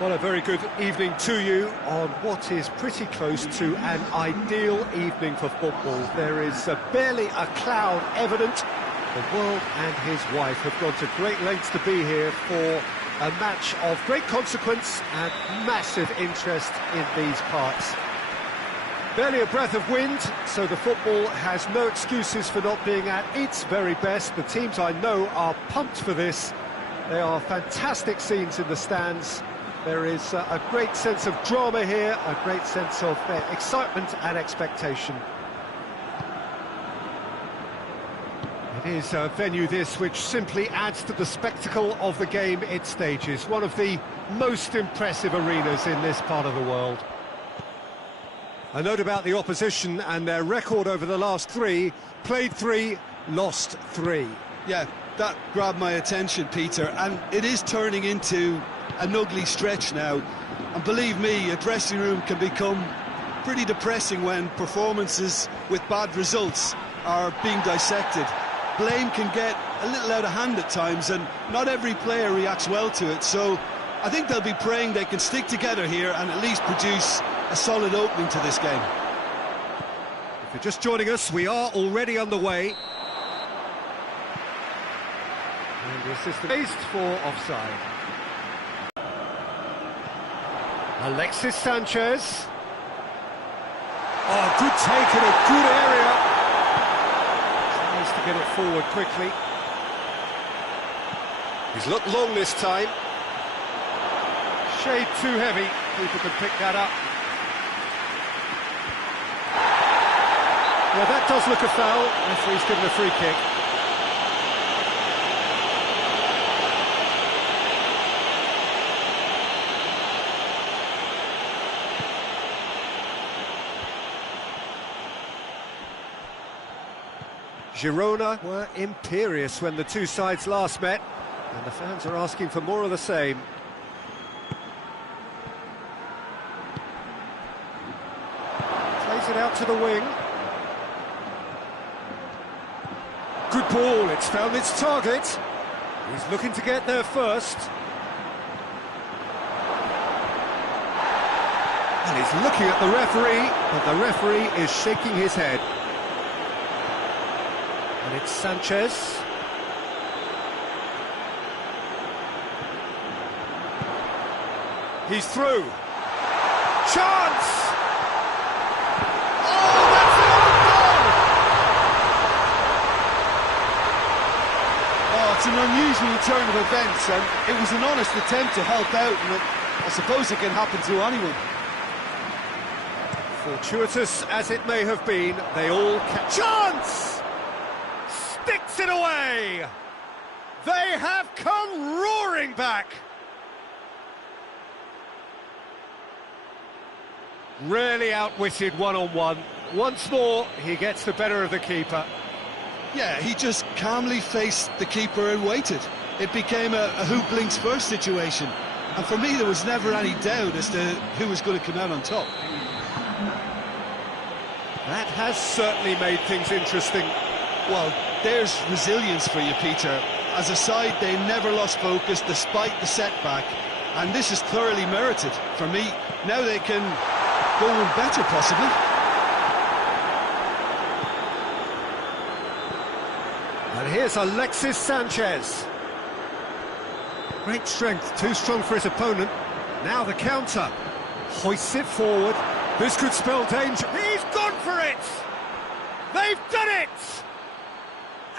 Well, a very good evening to you on what is pretty close to an ideal evening for football. There is barely a cloud evident. The world and his wife have gone to great lengths to be here for a match of great consequence and massive interest in these parts. Barely a breath of wind, so the football has no excuses for not being at its very best. The teams I know are pumped for this. They are fantastic scenes in the stands. There is a great sense of drama here, a great sense of excitement and expectation. It is a venue this which simply adds to the spectacle of the game it stages. One of the most impressive arenas in this part of the world. A note about the opposition and their record over the last three: played 3, lost 3. Yeah, that grabbed my attention, Peter, and it is turning into an ugly stretch now. And believe me, a dressing room can become pretty depressing when performances with bad results are being dissected. Blame can get a little out of hand at times, and not every player reacts well to it, so I think they'll be praying they can stick together here and at least produce a solid opening to this game. If you're just joining us, we are already underway. And the assistant raised for offside. Alexis Sanchez. Oh, good take in a good area. Tries to get it forward quickly. He's looked long this time. Shade too heavy. People can pick that up. Well, that does look a foul. Referee's given a free kick. Girona were imperious when the two sides last met, and the fans are asking for more of the same. Plays it out to the wing. Good ball, it's found its target. He's looking to get there first. And he's looking at the referee, but the referee is shaking his head. And it's Sanchez. He's through. Chance! Oh, that's an own goal! Oh, it's an unusual turn of events, and it was an honest attempt to help out, and I suppose it can happen to anyone. Fortuitous as it may have been, they all chance! Sticks it away! They have come roaring back! Really outwitted one-on-one. Once more, he gets the better of the keeper. Yeah, he just calmly faced the keeper and waited. It became a who blinks first situation. And for me, there was never any doubt as to who was going to come out on top. That has certainly made things interesting. Well, there's resilience for you, Peter. As a side, they never lost focus despite the setback, and this is thoroughly merited. For me, now they can go on better, possibly. And here's Alexis Sanchez. Great strength, too strong for his opponent. Now the counter. Hoists it forward. This could spell danger. He's gone for it! They've done it!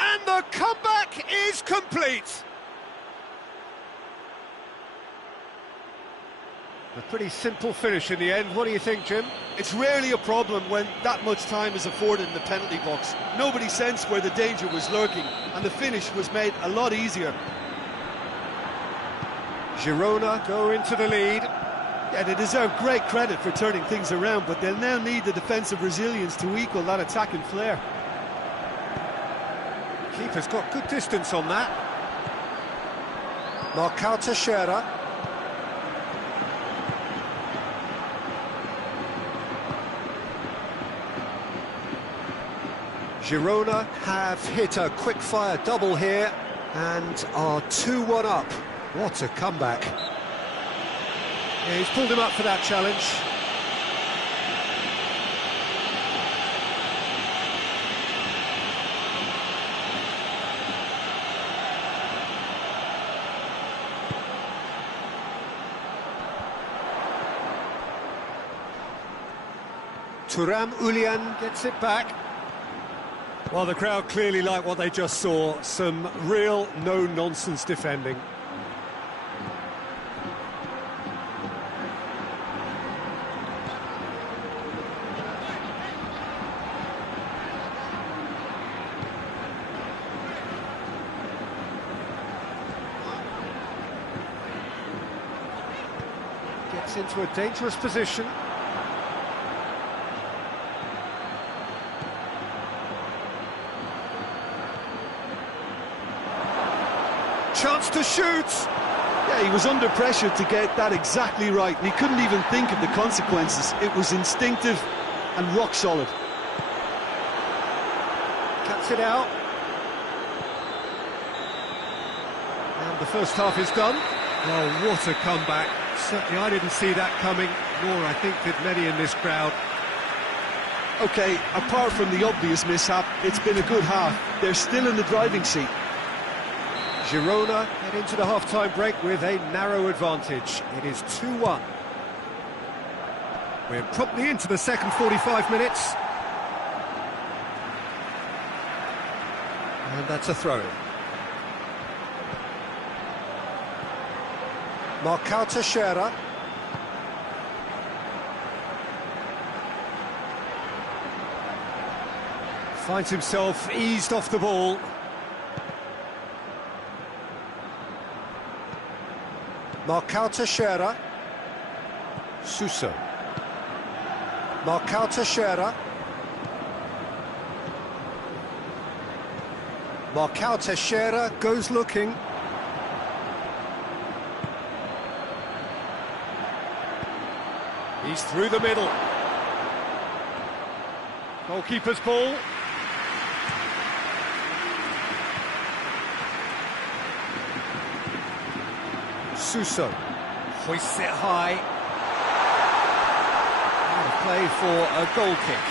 And the comeback is complete. A pretty simple finish in the end. What do you think, Jim? It's rarely a problem when that much time is afforded in the penalty box. Nobody sensed where the danger was lurking, and the finish was made a lot easier. Girona go into the lead. Yeah, they deserve great credit for turning things around, but they'll now need the defensive resilience to equal that attacking flair. Keeper's got good distance on that. Marcao Teixeira. Girona have hit a quick-fire double here and are 2-1 up. What a comeback. Yeah, he's pulled him up for that challenge. Turam Ulian gets it back. Well, the crowd clearly like what they just saw. Some real no-nonsense defending. Gets into a dangerous position. Chance to shoot! Yeah, he was under pressure to get that exactly right, and he couldn't even think of the consequences. It was instinctive and rock solid. Cuts it out. And the first half is done. Oh, what a comeback. Certainly I didn't see that coming, nor I think did many in this crowd. OK, apart from the obvious mishap, it's been a good half. They're still in the driving seat. Girona get into the half-time break with a narrow advantage. It is 2-1. We're promptly into the second 45 minutes. And that's a throw. Marcao Teixeira. Finds himself eased off the ball. Marcao Teixeira. Suso. Marcao Teixeira. Marcao Teixeira goes looking. He's through the middle. Goalkeeper's ball. Suso hoists it high. Out of play for a goal kick.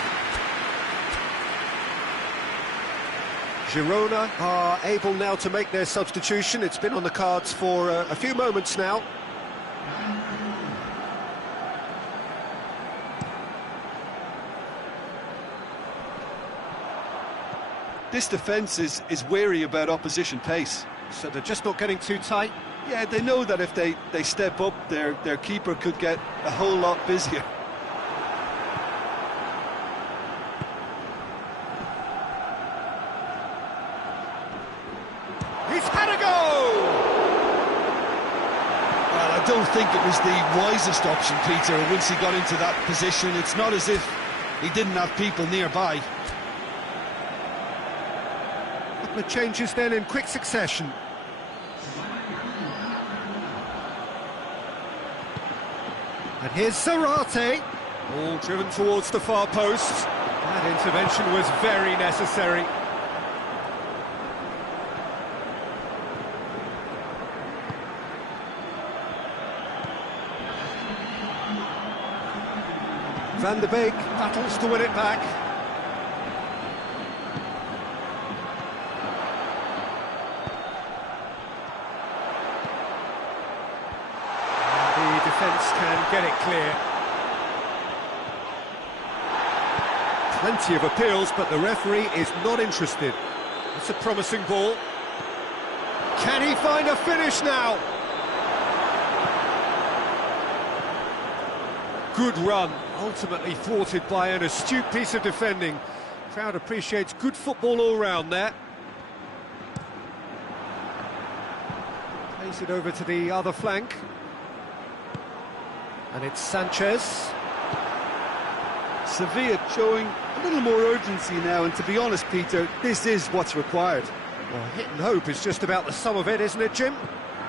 Girona are able now to make their substitution. It's been on the cards for a few moments now. This defence is wary about opposition pace. So they're just not getting too tight. Yeah, they know that if they step up, their keeper could get a whole lot busier. He's had a go! Well, I don't think it was the wisest option, Peter, once he got into that position. It's not as if he didn't have people nearby. A couple of changes then in quick succession. And here's Zarate, all driven towards the far post. That intervention was very necessary. Van der Beek battles to win it back. Defence can get it clear. Plenty of appeals, but the referee is not interested. It's a promising ball. Can he find a finish now? Good run, ultimately thwarted by an astute piece of defending. Crowd appreciates good football all round there. Plays it over to the other flank. And it's Sanchez. Sevilla showing a little more urgency now, and to be honest, Peter, this is what's required. Well, hit and hope is just about the sum of it, isn't it, Jim?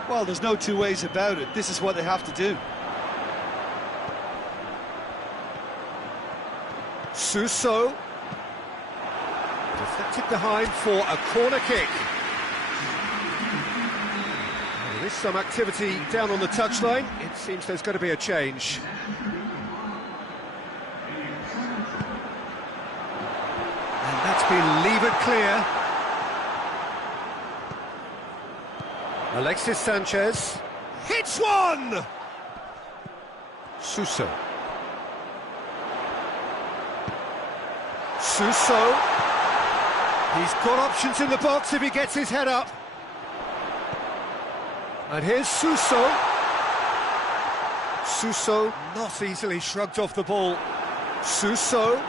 Well, there's no two ways about it. This is what they have to do. Suso. Deflected behind for a corner kick. Well, is some activity down on the touchline. It seems there's going to be a change. And that's been levered clear. Alexis Sanchez hits one! Suso. Suso. He's got options in the box if he gets his head up. And here's Suso. Suso not easily shrugged off the ball. Suso.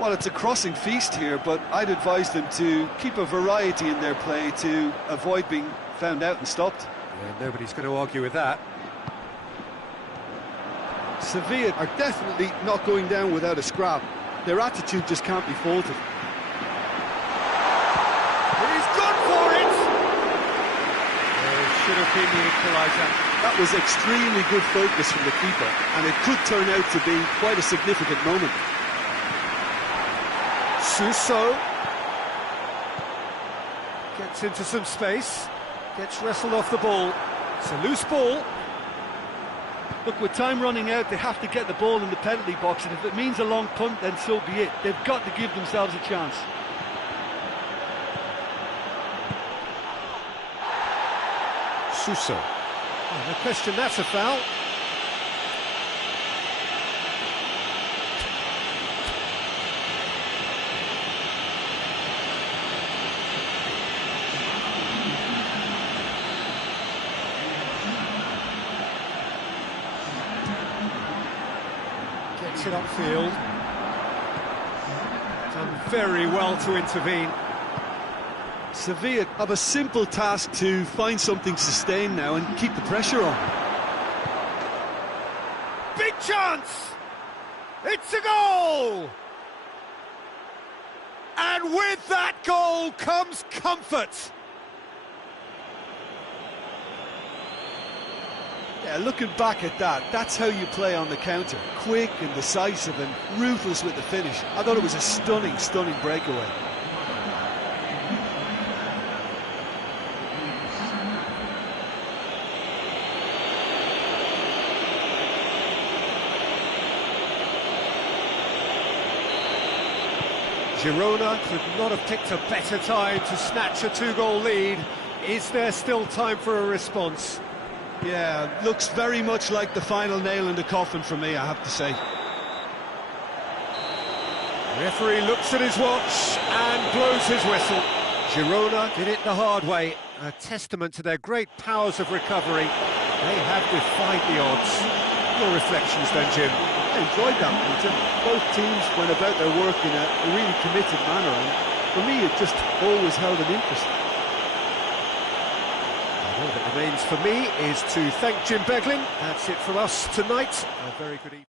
Well, it's a crossing feast here, but I'd advise them to keep a variety in their play to avoid being found out and stopped. Yeah, nobody's going to argue with that. Sevilla are definitely not going down without a scrap. Their attitude just can't be faulted. He's gone for it! Should have been the equaliser. That was extremely good focus from the keeper, and it could turn out to be quite a significant moment. Suso gets into some space, gets wrestled off the ball. It's a loose ball. Look, with time running out, they have to get the ball in the penalty box, and if it means a long punt, then so be it. They've got to give themselves a chance. Suso. Oh, no question, that's a foul. Gets it upfield. Done very well to intervene. Sevilla have a simple task to find something sustained now and keep the pressure on. Big chance! It's a goal! And with that goal comes comfort. Yeah, looking back at that, that's how you play on the counter. Quick and decisive and ruthless with the finish. I thought it was a stunning, stunning breakaway. Girona could not have picked a better time to snatch a two-goal lead. Is there still time for a response? Yeah, looks very much like the final nail in the coffin for me, I have to say. The referee looks at his watch and blows his whistle. Girona did it the hard way, a testament to their great powers of recovery. They have defied the odds. Your reflections then, Jim? I enjoyed that, Peter. Both teams went about their work in a really committed manner, and for me it just always held an interest. All that remains for me is to thank Jim Beglin. That's it from us tonight. A very good evening.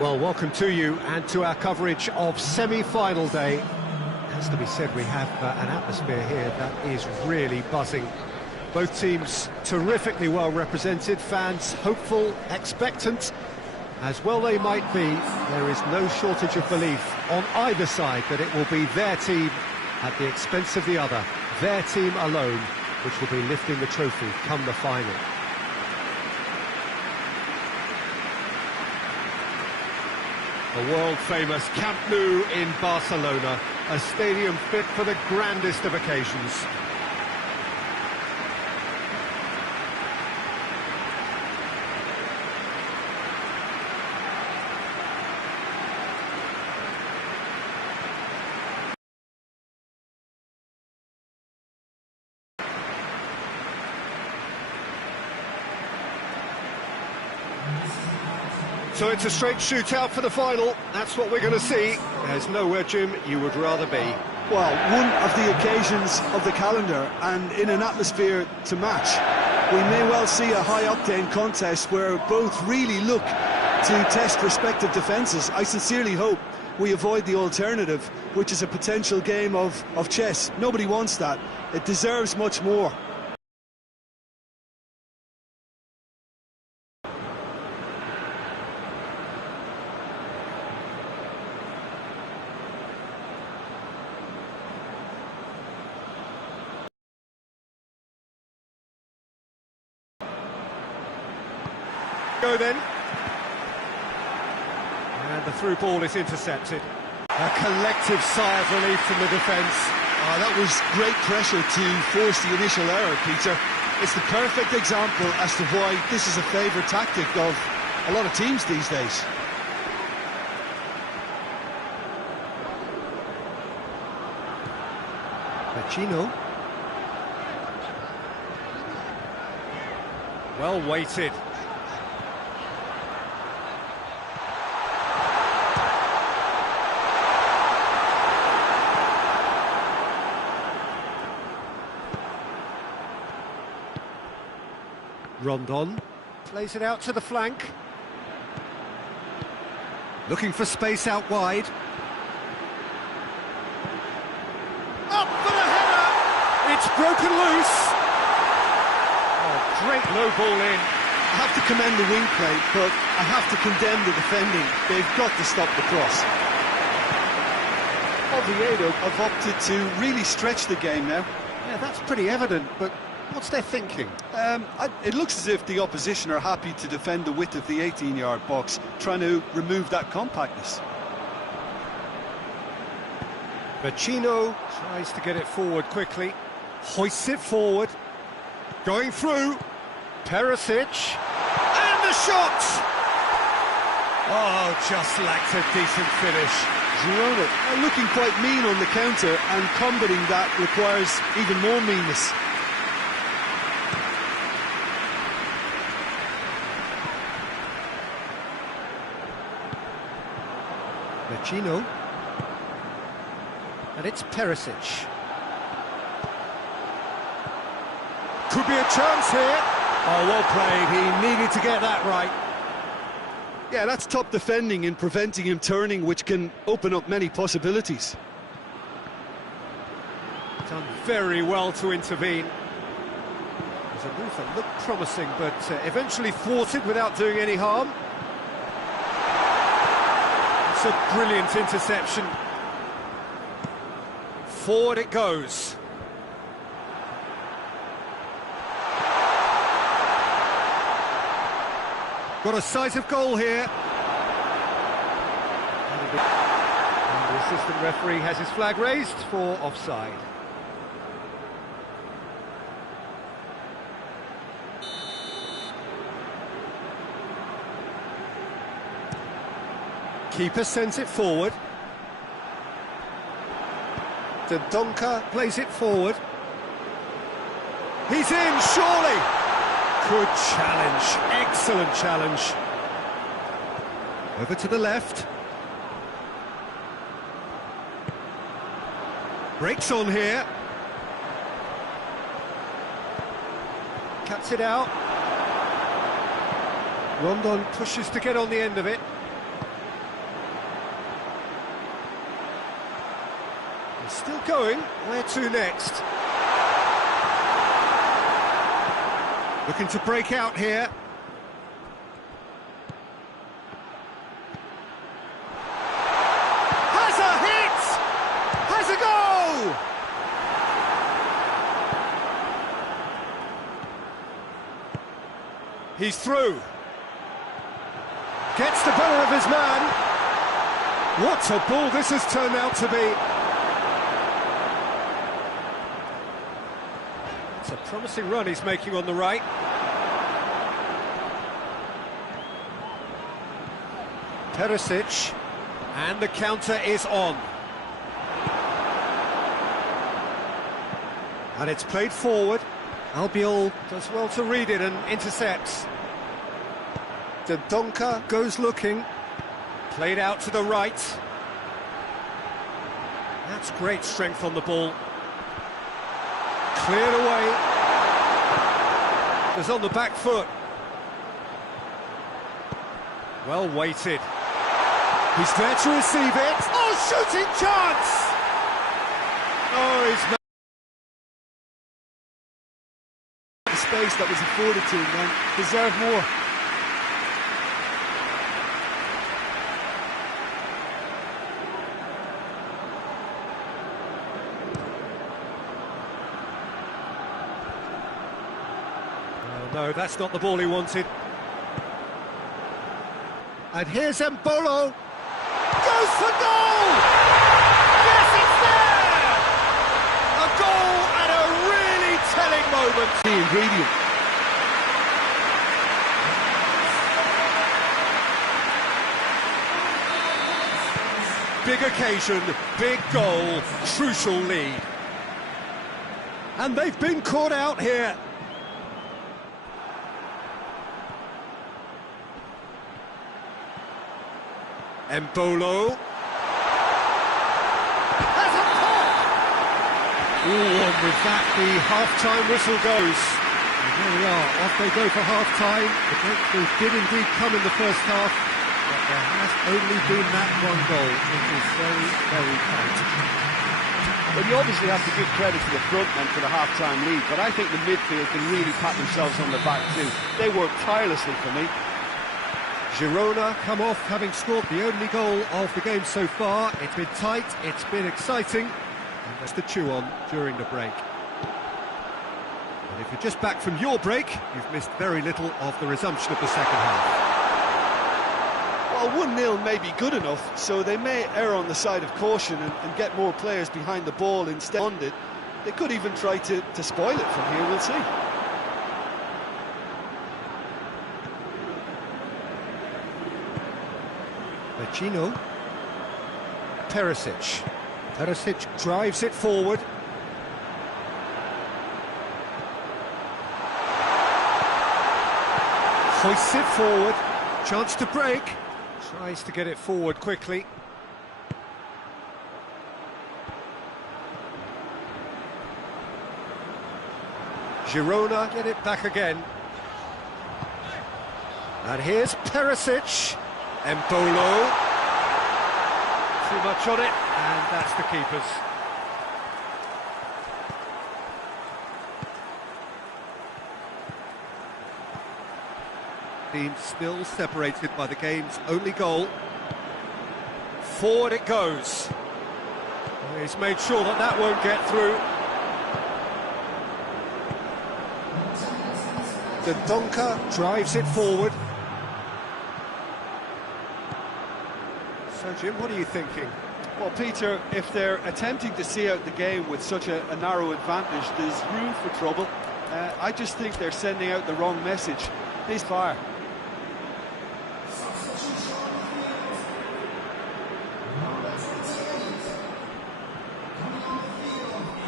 Well, welcome to you and to our coverage of semi-final day. It has to be said, we have an atmosphere here that is really buzzing. Both teams terrifically well represented, fans hopeful, expectant. As well they might be, there is no shortage of belief on either side that it will be their team at the expense of the other, their team alone, which will be lifting the trophy come the final. The world-famous Camp Nou in Barcelona, a stadium fit for the grandest of occasions. So it's a straight shootout for the final. That's what we're going to see. There's nowhere, Jim, you would rather be. Well, one of the occasions of the calendar, and in an atmosphere to match. We may well see a high-octane contest where both really look to test respective defences. I sincerely hope we avoid the alternative, which is a potential game of chess. Nobody wants that. It deserves much more. Go then. And the through ball is intercepted. A collective sigh of relief from the defence. That was great pressure to force the initial error, Peter. It's the perfect example as to why this is a favourite tactic of a lot of teams these days. Pacino. Well weighted. Rondon plays it out to the flank. Looking for space out wide. Up for the header! It's broken loose. Oh, great low ball in. I have to commend the wing play, but I have to condemn the defending. They've got to stop the cross. Oviedo have opted to really stretch the game now. Yeah, that's pretty evident, but what's their thinking? It looks as if the opposition are happy to defend the width of the 18-yard box, trying to remove that compactness. Pacino tries to get it forward quickly, hoists it forward, going through, Perisic, and the shot! Oh, just lacked a decent finish. Girona are looking quite mean on the counter, and combating that requires even more meanness. Pacino, and it's Perisic. Could be a chance here. Oh, well played, he needed to get that right. Yeah, that's top defending in preventing him turning, which can open up many possibilities. Done very well to intervene. There's a move that looked promising, but eventually thwarted without doing any harm. It's a brilliant interception. Forward it goes. Got a sight of goal here. And the assistant referee has his flag raised for offside. Keeper sends it forward. Donka plays it forward. He's in, surely! Good challenge, excellent challenge. Over to the left. Breaks on here. Cuts it out. Rondon pushes to get on the end of it. going. Where to next? Looking to break out here. Has a hit! Has a goal! He's through. Gets the better of his man. What a ball this has turned out to be. It's a promising run he's making on the right. Perisic, and the counter is on. And it's played forward. Albiol does well to read it and intercepts. Donka goes looking. Played out to the right. That's great strength on the ball. Cleared away. Was on the back foot. Well weighted. He's there to receive it. Oh, shooting chance! Oh, he's not. The space that was afforded to him then deserved more. No, that's not the ball he wanted. And here's Embolo. Goes for goal! Yes, it's there! A goal at a really telling moment. The ingredient. Big occasion, big goal, crucial lead. And they've been caught out here. Embolo. Has a pop! Ooh, and with that, the half-time whistle goes. And there we are, off they go for half-time. The breakthrough did indeed come in the first half, but there has only been that one goal. It is very, very tight. Well, you obviously have to give credit to the front men for the half-time lead, but I think the midfield can really pat themselves on the back too. They work tirelessly for me. Girona come off having scored the only goal of the game so far. It's been tight, it's been exciting, and that's to chew on during the break. And if you're just back from your break, you've missed very little of the resumption of the second half. Well, 1-0 may be good enough, so they may err on the side of caution and get more players behind the ball instead of it. They could even try to spoil it from here, we'll see. Berjuang. Perisic. Perisic drives it forward. Hoists it forward. Chance to break. Tries to get it forward quickly. Girona get it back again. And here's Perisic. Embolo. Too much on it, and that's the keeper's. Team still separated by the game's only goal. Forward it goes. He's made sure that that won't get through. The Donka drives it forward. So, Jim, what are you thinking? Well, Peter, if they're attempting to see out the game with such a narrow advantage, there's room for trouble. I just think they're sending out the wrong message. This fire.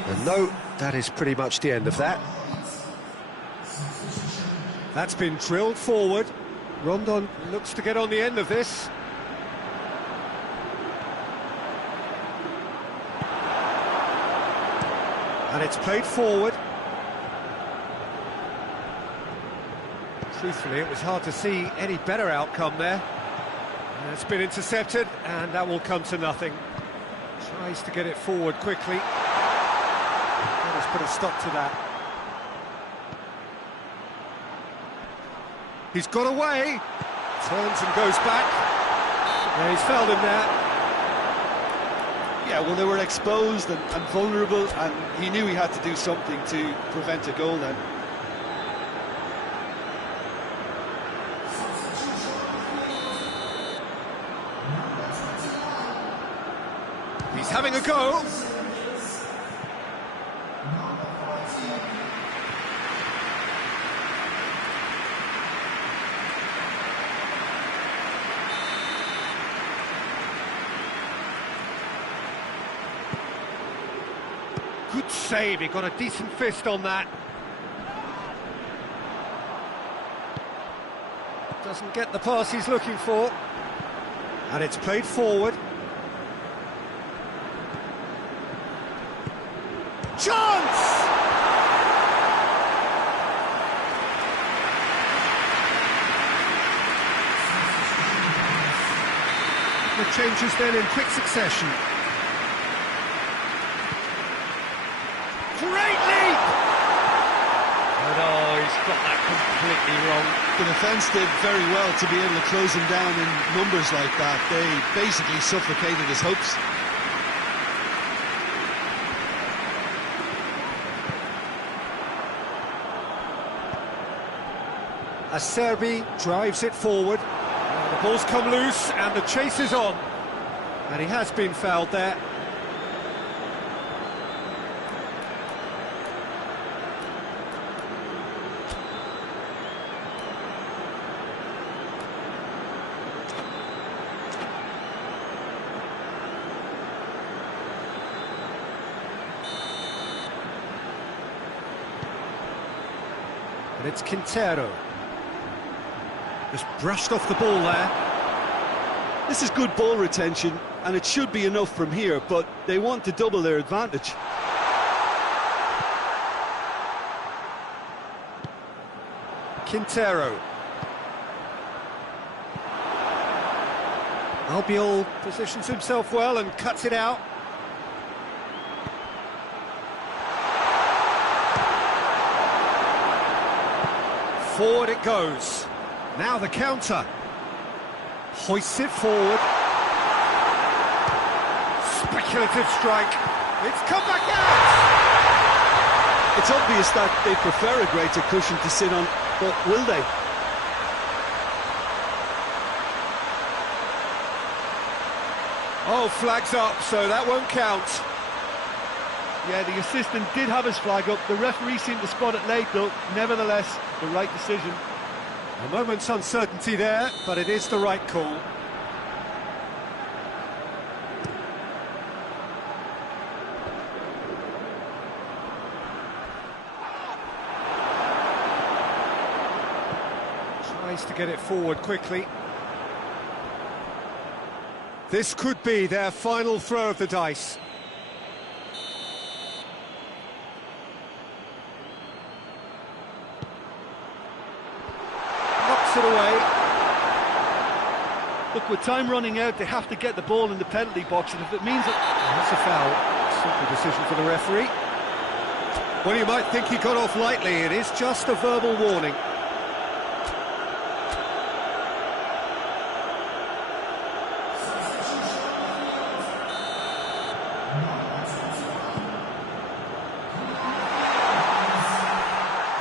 And no, that is pretty much the end of that. That's been drilled forward. Rondon looks to get on the end of this. And it's played forward. Truthfully, it was hard to see any better outcome there. And it's been intercepted, and that will come to nothing. Tries to get it forward quickly. put a stop to that. He's got away. Turns and goes back. Yeah, he's fouled him there. Yeah, well, they were exposed and vulnerable, and he knew he had to do something to prevent a goal then. He's having a go. Good save, he got a decent fist on that. Doesn't get the pass he's looking for. And it's played forward. Chance! The changes then in quick succession. Great leap! And he's got that completely wrong. The defence did very well to be able to close him down in numbers like that. They basically suffocated his hopes. Acerbi drives it forward. The ball's come loose and the chase is on. And he has been fouled there. And it's Quintero. Just brushed off the ball there. This is good ball retention, and it should be enough from here, but they want to double their advantage. Quintero. Albiol positions himself well and cuts it out. Forward it goes. Now the counter. Hoists it forward. Speculative strike. It's come back out! It's obvious that they prefer a greater cushion to sit on, but will they? Oh, flags up, so that won't count. Yeah, the assistant did have his flag up. The referee seemed to spot it late, though. Nevertheless, the right decision. A moment's uncertainty there, but it is the right call. Tries to get it forward quickly. This could be their final throw of the dice. Knocks it away. Look, with time running out, they have to get the ball in the penalty box, and if it means that... That's a foul. Simple decision for the referee. Well, you might think he got off lightly. It is just a verbal warning.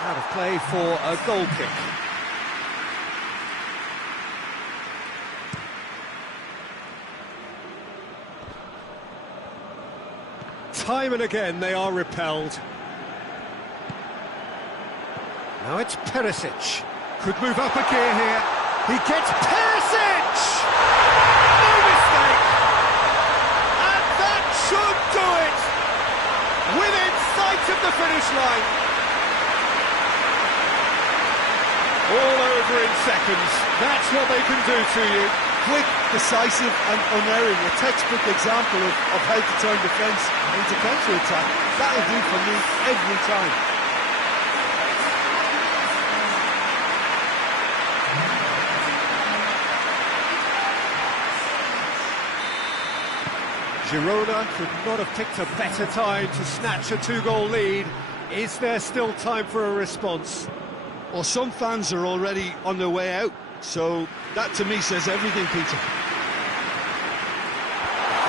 Out of play for a goal kick. Time and again they are repelled. Now it's Perisic. Could move up a gear here. He gets Perisic! No mistake! And that should do it! Within sight of the finish line. All over in seconds. That's what they can do to you. Quick, decisive and unerring. A textbook example of how to turn defence into counter-attack. That'll do for me every time. Girona could not have picked a better time to snatch a two-goal lead. Is there still time for a response? Well, some fans are already on their way out, so that to me says everything, Peter.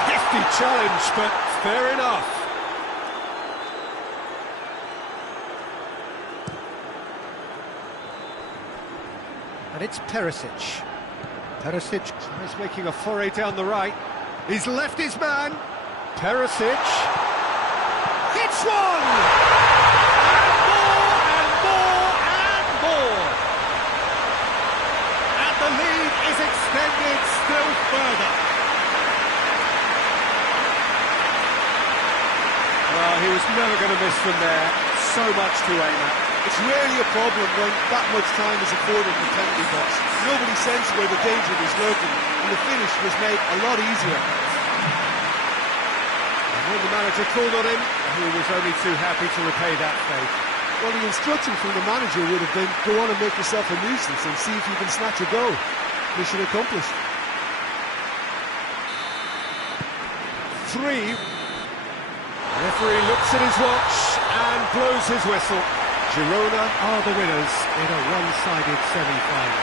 Hefty challenge, but fair enough. And it's Perisic. Perisic is making a foray down the right. He's left his man. Perisic hits one! And more, and more, and more! And the lead is extended still further. Well, he was never going to miss from there. So much to aim at. It's rarely a problem when that much time is afforded in the penalty box. Nobody sensed where the danger was lurking, and the finish was made a lot easier. And when the manager called on him, he was only too happy to repay that favour. Well, the instruction from the manager would have been, go on and make yourself a nuisance and see if you can snatch a goal. Mission accomplished. 3. The referee looks at his watch and blows his whistle. Girona are the winners in a one-sided semi-final.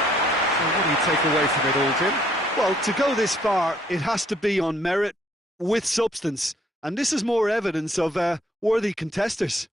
So what do you take away from it all, Jim? Well, to go this far, it has to be on merit with substance. And this is more evidence of worthy contesters.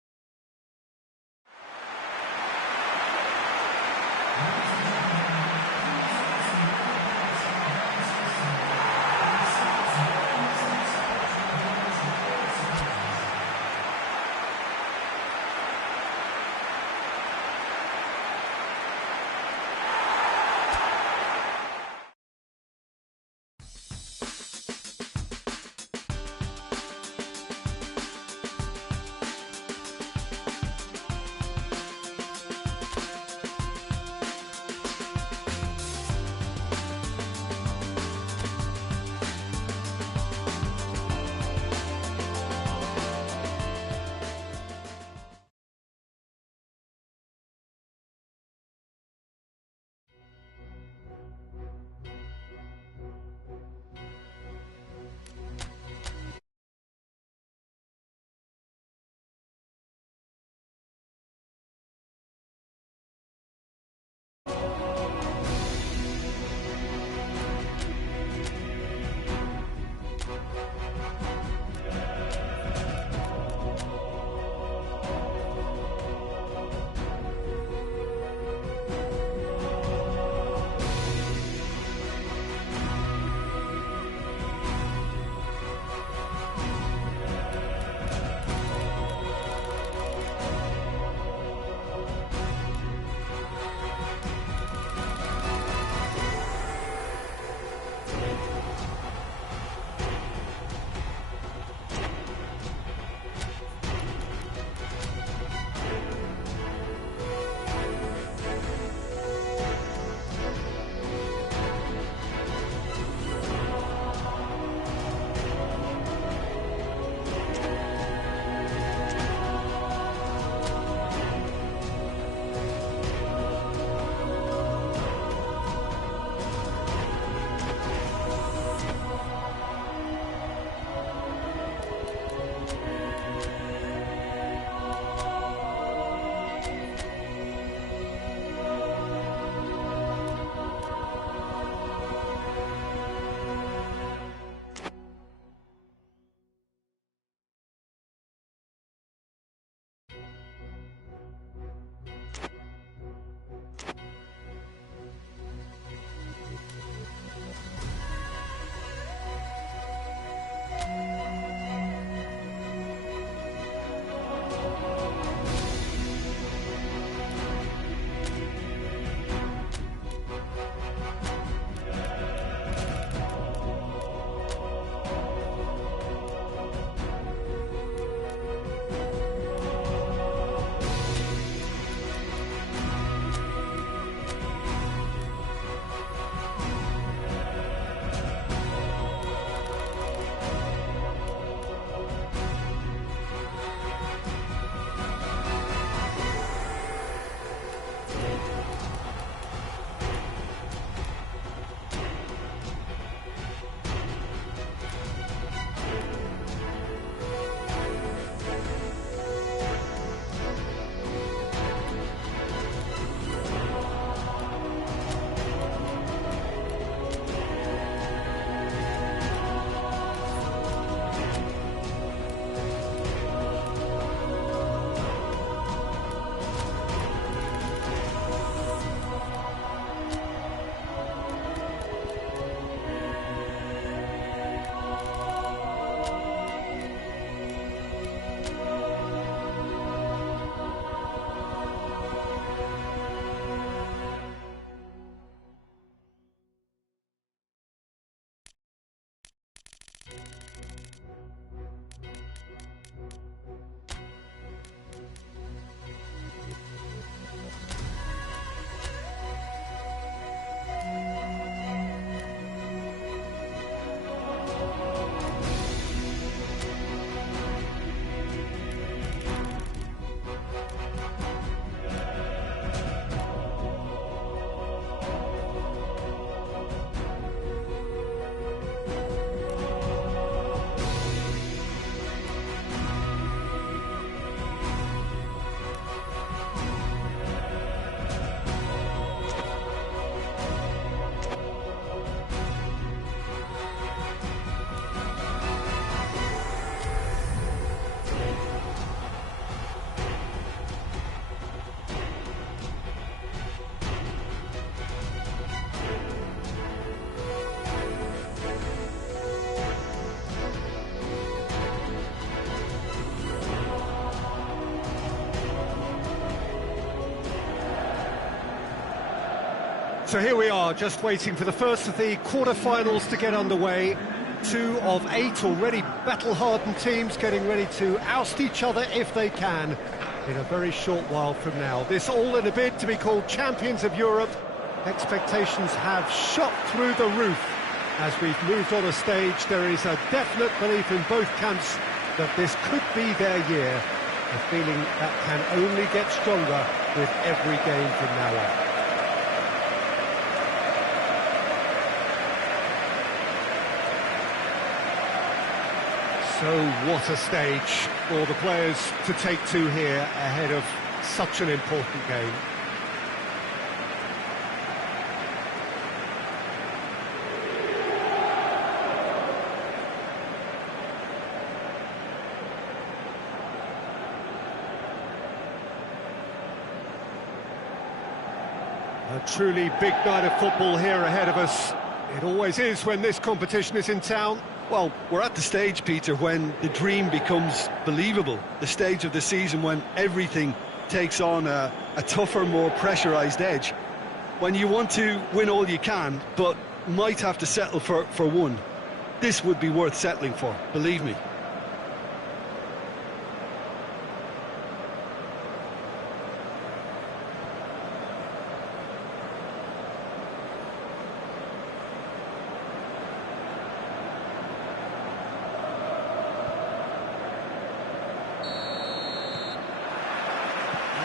So here we are, just waiting for the first of the quarter-finals to get underway. 2 of 8 already battle-hardened teams getting ready to oust each other if they can in a very short while from now. This all in a bid to be called champions of Europe. Expectations have shot through the roof. As we've moved on a stage, there is a definite belief in both camps that this could be their year. A feeling that can only get stronger with every game from now on. So what a stage for the players to take to here ahead of such an important game. A truly big night of football here ahead of us. It always is when this competition is in town. Well, we're at the stage, Peter, when the dream becomes believable. The stage of the season when everything takes on a tougher, more pressurised edge. When you want to win all you can, but might have to settle for one. This would be worth settling for, believe me.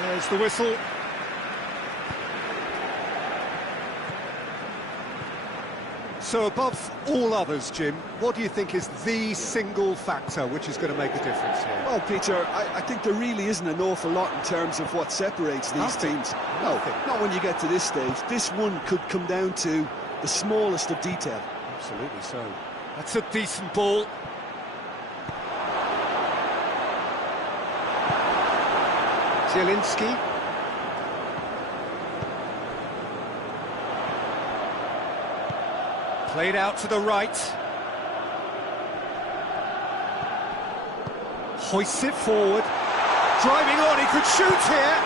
There's the whistle. So above all others, Jim, what do you think is the single factor which is going to make a difference here? Well, Peter, I think there really isn't an awful lot in terms of what separates these teams. No, not when you get to this stage. This one could come down to the smallest of detail. Absolutely so. That's a decent ball. Zielinski. Played out to the right. Hoists it forward. Driving on, he could shoot here.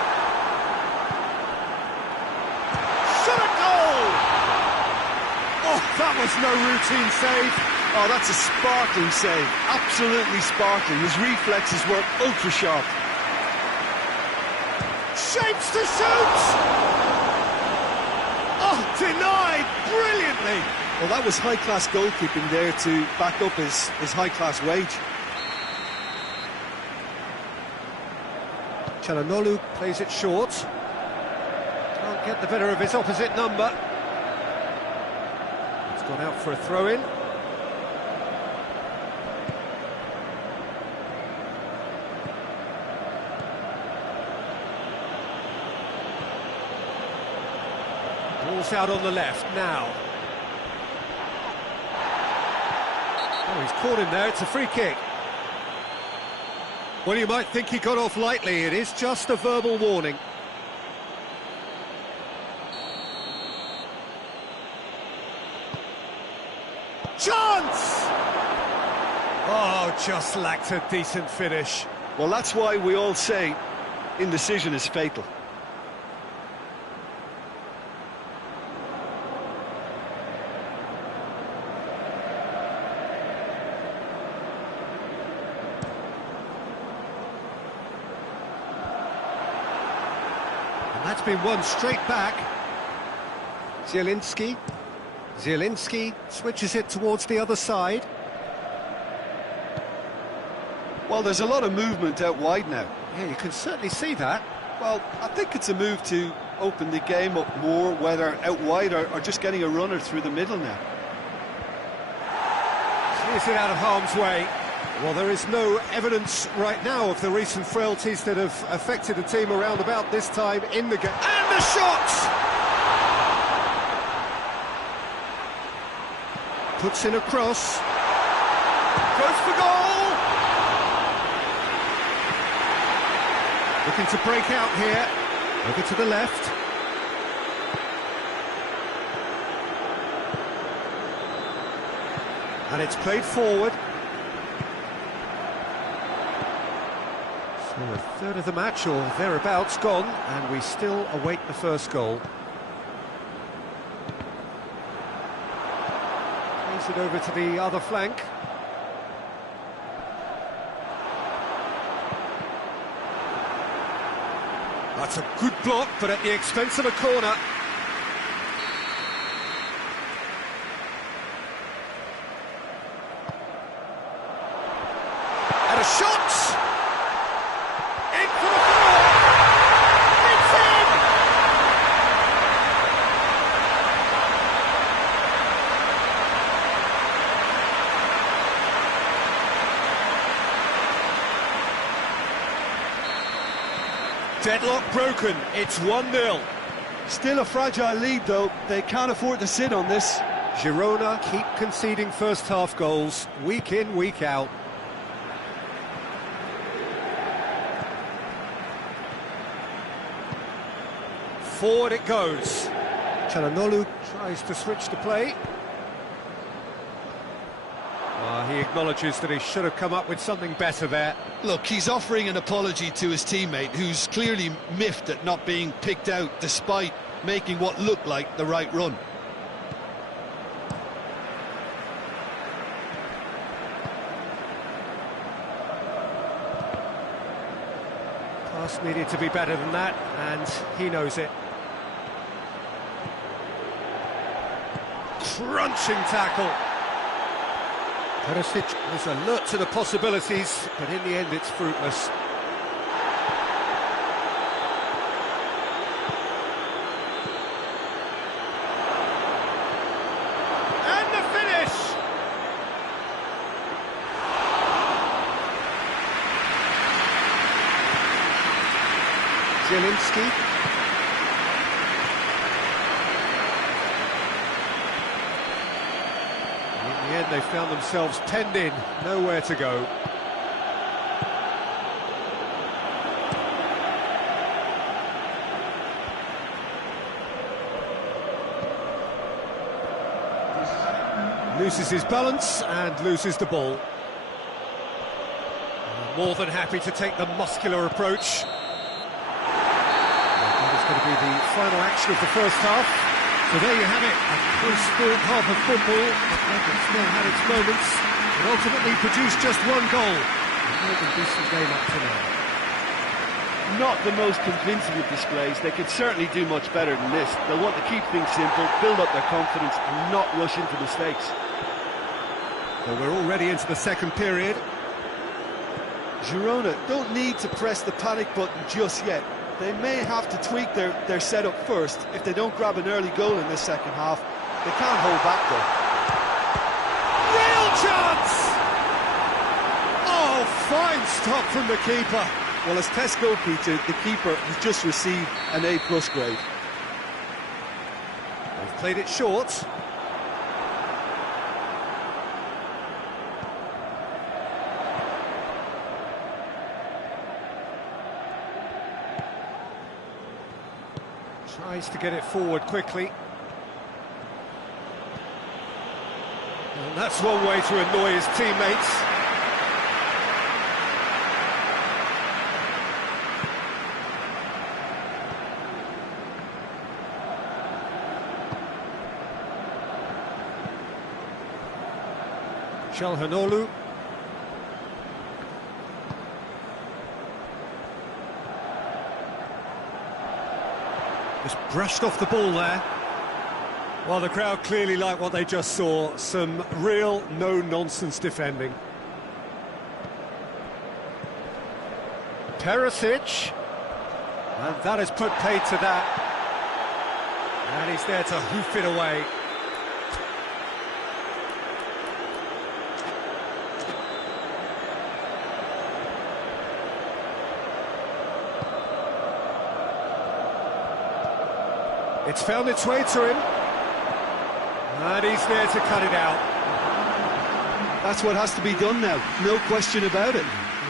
Shot a goal! Oh, that was no routine save. Oh, that's a sparkling save. Absolutely sparkling. His reflexes were ultra sharp. Shapes to shoot! Oh, denied brilliantly! Well, that was high-class goalkeeping there to back up his high-class wage. Çalhanoğlu plays it short. Can't get the better of his opposite number. It's gone out for a throw-in. Ball's out on the left now. Oh, he's caught him there, it's a free kick. Well, you might think he got off lightly, it is just a verbal warning. Chance! Oh, just lacked a decent finish. Well, that's why we all say indecision is fatal. That's been won straight back. Zielinski. Zielinski switches it towards the other side. Well, there's a lot of movement out wide now. Yeah, you can certainly see that. Well, I think it's a move to open the game up more, whether out wide or just getting a runner through the middle now. Clears it out of harm's way. Well, there is no evidence right now of the recent frailties that have affected the team around about this time in the game. And the shot! Puts in a cross. Goes for goal! Looking to break out here. Over to the left. And it's played forward. So a third of the match, or thereabouts, gone, and we still await the first goal. Plays it over to the other flank. That's a good block, but at the expense of a corner. And a shot! In for the goal! It's in! Deadlock broken, it's 1-0. Still a fragile lead, though. They can't afford to sit on this. Girona keep conceding first-half goals, week in, week out. Forward it goes. Çalhanoğlu tries to switch the play. He acknowledges that he should have come up with something better there. Look, he's offering an apology to his teammate, who's clearly miffed at not being picked out despite making what looked like the right run. Pass needed to be better than that, and he knows it. Crunching tackle. Perisic was alert to the possibilities, but in the end it's fruitless. And the finish! Zielinski. In the end, they found themselves penned in, nowhere to go. Loses his balance and loses the ball. More than happy to take the muscular approach. That is going to be the final action of the first half. So there you have it, a close-fought half of football, but still had its moments, and ultimately produced just one goal. A more than decent game up to now. Not the most convincing of displays. They could certainly do much better than this. They'll want to keep things simple, build up their confidence, and not rush into mistakes. So we're already into the second period. Girona don't need to press the panic button just yet. They may have to tweak their setup first. If they don't grab an early goal in this second half, they can't hold back though. Real chance! Oh, fine stop from the keeper. Well, as test goalkeeper, the keeper has just received an A+ grade. They've played it short. Tries to get it forward quickly. And that's one way to annoy his teammates. Çalhanoğlu. Just brushed off the ball there. Well, the crowd clearly like what they just saw. Some real no-nonsense defending. Perisic. And that has put paid to that. And he's there to hoof it away. It's found its way to him, and he's there to cut it out. That's what has to be done now, no question about it.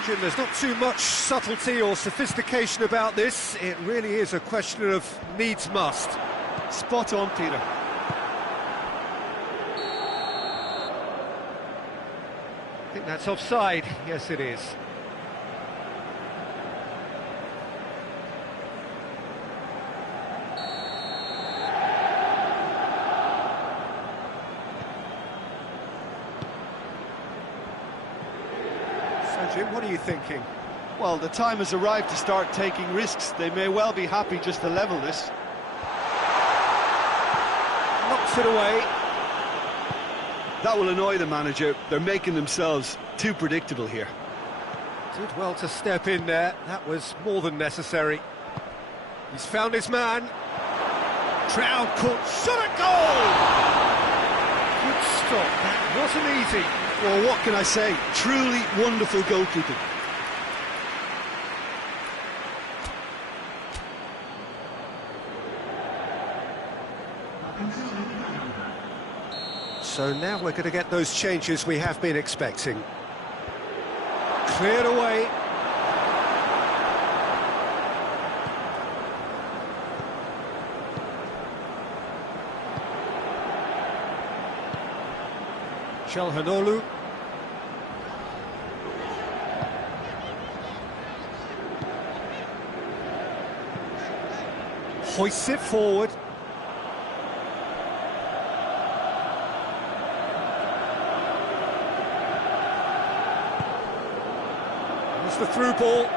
Jim, there's not too much subtlety or sophistication about this. It really is a question of needs must. Spot on, Peter. I think that's offside. Yes, it is. Jim, what are you thinking? Well, the time has arrived to start taking risks. They may well be happy just to level this. Knocks it away. That will annoy the manager. They're making themselves too predictable here. Did well to step in there. That was more than necessary. He's found his man. Trout caught, shot at goal! Good stop, that wasn't easy. Well, what can I say? Truly wonderful goalkeeping. So now we're going to get those changes we have been expecting. Cleared away. Çalhanoğlu. Hoists it forward. It's the through ball.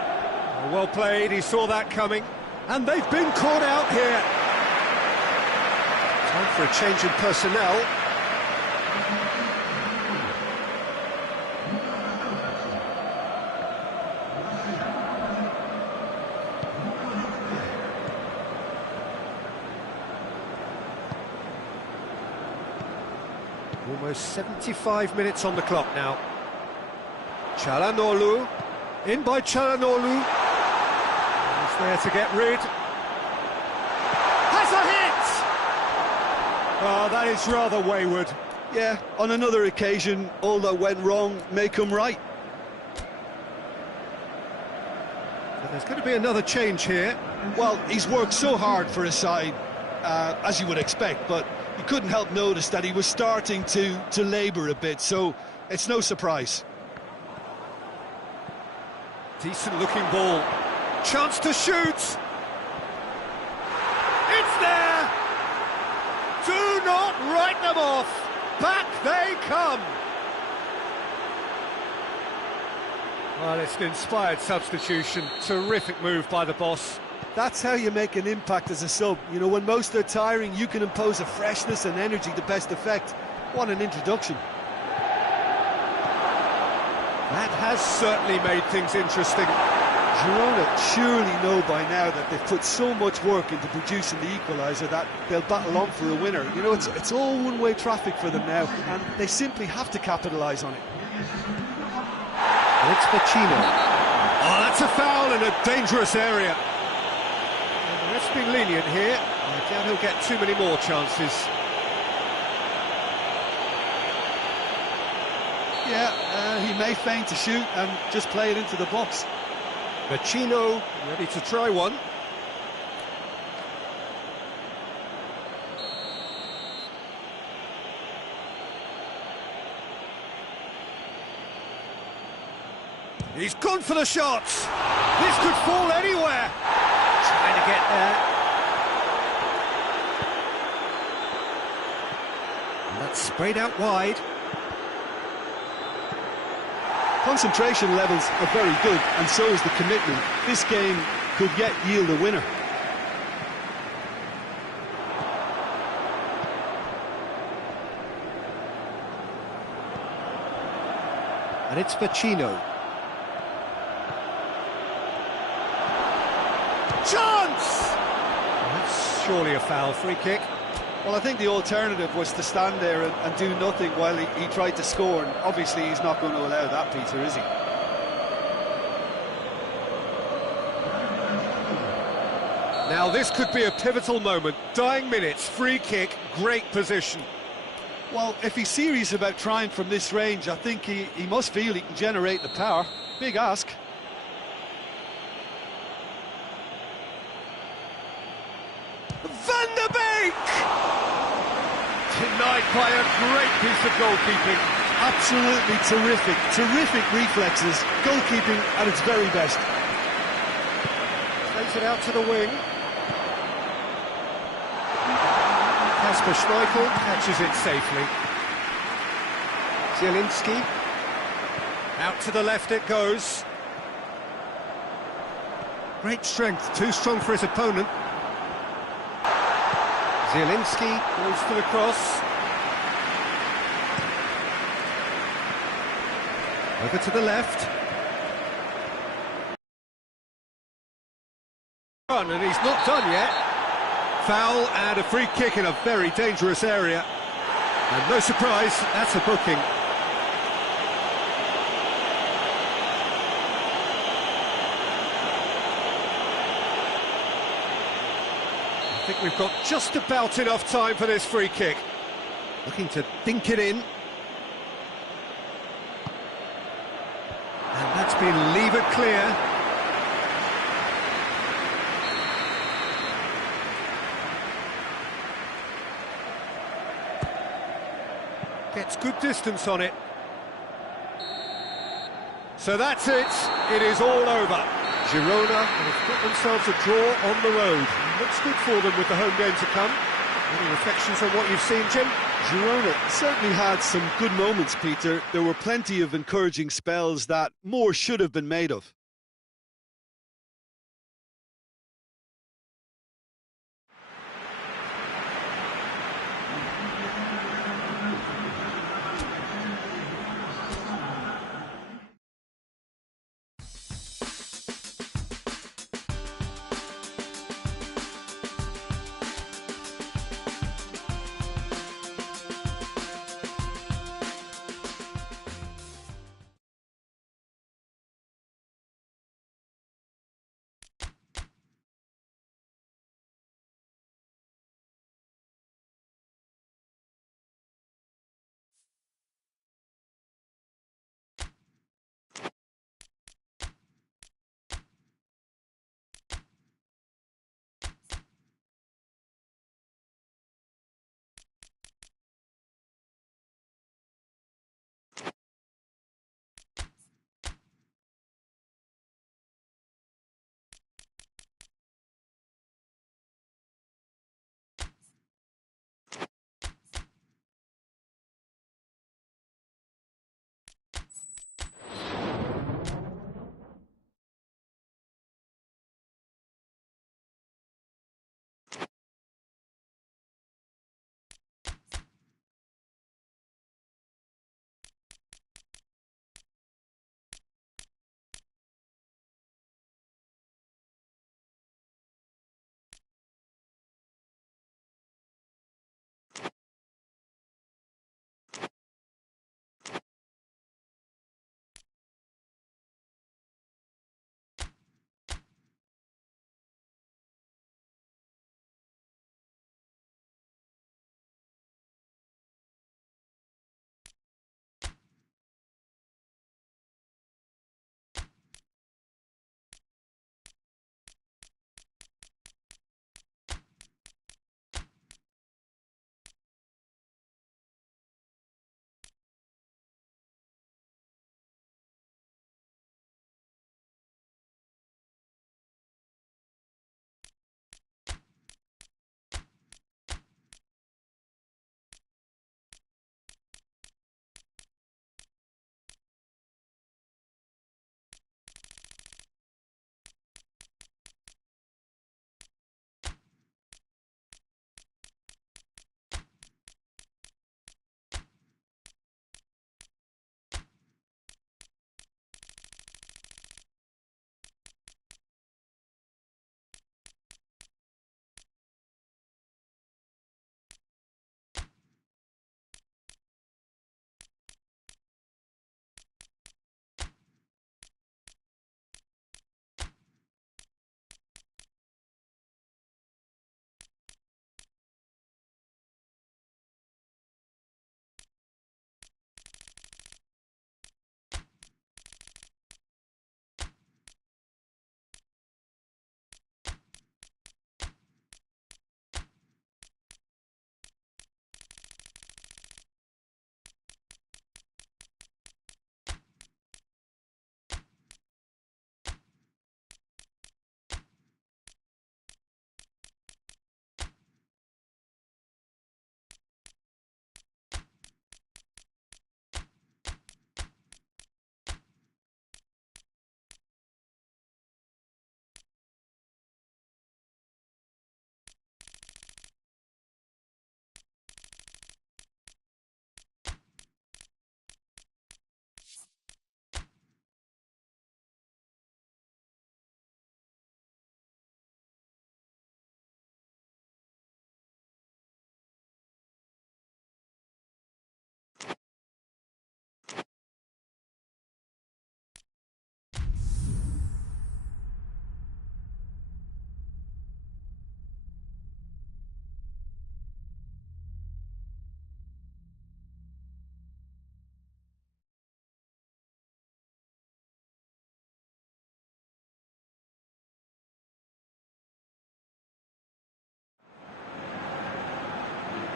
Well played, he saw that coming. And they've been caught out here. Time for a change in personnel. Almost 75 minutes on the clock now. Çalhanoğlu. In by Çalhanoğlu. He's there to get rid. Has a hit! Oh, that is rather wayward. Yeah, on another occasion, all that went wrong may come right. But there's going to be another change here. Well, he's worked so hard for his side, as you would expect, but you couldn't help notice that he was starting to labour a bit, so it's no surprise. Decent looking ball. Chance to shoot. It's there. Do not write them off. Back they come. Well, it's an inspired substitution. Terrific move by the boss. That's how you make an impact as a sub. You know, when most are tiring, you can impose a freshness and energy to best effect. What an introduction. That has certainly made things interesting. Girona surely know by now that they've put so much work into producing the equaliser that they'll battle on for a winner. You know, it's all one-way traffic for them now, and they simply have to capitalise on it. It's Vecino. Oh, that's a foul in a dangerous area. And the ref's been lenient here. I doubt he'll get too many more chances. Yeah, he may feign to shoot and just play it into the box. Vecino ready to try one. He's gone for the shots. This could fall anywhere. Trying to get there. And that's sprayed out wide. Concentration levels are very good, and so is the commitment. This game could yet yield a winner. And it's Vecino. Chance! That's surely a foul. Free kick. Well, I think the alternative was to stand there and do nothing while he tried to score, and obviously he's not going to allow that, Peter, is he? Now this could be a pivotal moment. Dying minutes, free kick, great position. Well, if he's serious about trying from this range, I think he must feel he can generate the power. Big ask. Van der Beek! Denied by a great piece of goalkeeping. Absolutely terrific, terrific reflexes. Goalkeeping at its very best. Plays it out to the wing. Kasper Schmeichel catches it safely. Zielinski. Out to the left it goes. Great strength, too strong for his opponent. Zielinski goes for the cross. Over to the left. And he's not done yet. Foul and a free kick in a very dangerous area. And no surprise, that's a booking. I think we've got just about enough time for this free kick. Looking to dink it in. And that's been levered clear. Gets good distance on it. So that's it. It is all over. Girona have got themselves a draw on the road. Looks good for them with the home game to come. Any reflections on what you've seen, Jim? Girona certainly had some good moments, Peter. There were plenty of encouraging spells that more should have been made of.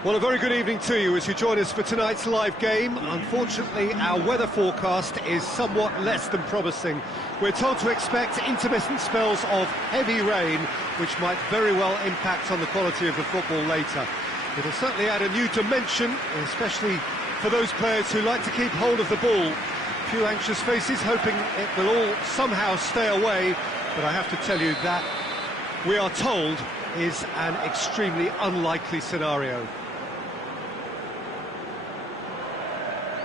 Well, a very good evening to you as you join us for tonight's live game. Unfortunately, our weather forecast is somewhat less than promising. We're told to expect intermittent spells of heavy rain, which might very well impact on the quality of the football later. It'll certainly add a new dimension, especially for those players who like to keep hold of the ball. A few anxious faces hoping it will all somehow stay away, but I have to tell you that we are told is an extremely unlikely scenario.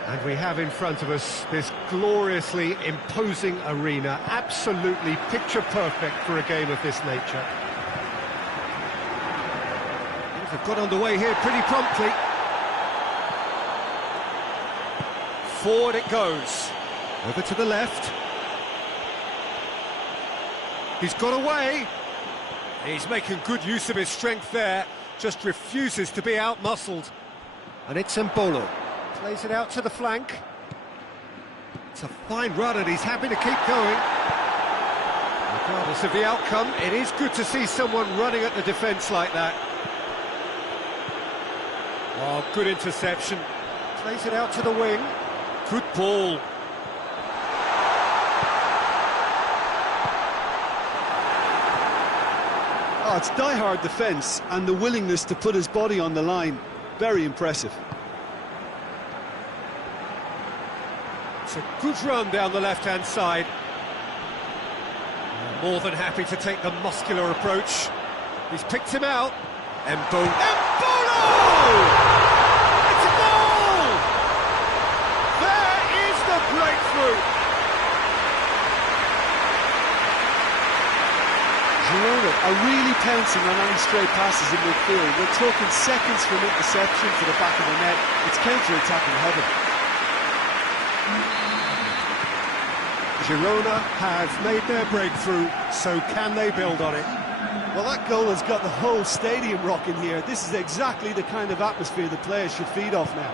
And we have in front of us this gloriously imposing arena, absolutely picture perfect for a game of this nature. Things have got underway here pretty promptly. Forward it goes, over to the left. He's got away. He's making good use of his strength there, just refuses to be out-muscled. And it's Mbolo. Plays it out to the flank. It's a fine run and he's happy to keep going. Regardless of the outcome, it is good to see someone running at the defence like that. Oh, good interception. Plays it out to the wing. Good ball. Oh, it's die-hard defence and the willingness to put his body on the line. Very impressive. It's a good run down the left-hand side. More than happy to take the muscular approach. He's picked him out. Mbolo! It's a goal! There is the breakthrough! Girona are really pouncing on any stray passes in midfield. We're talking seconds from interception to the back of the net. It's counter-attacking heaven. Girona have made their breakthrough, so can they build on it? Well, that goal has got the whole stadium rocking here. This is exactly the kind of atmosphere the players should feed off now.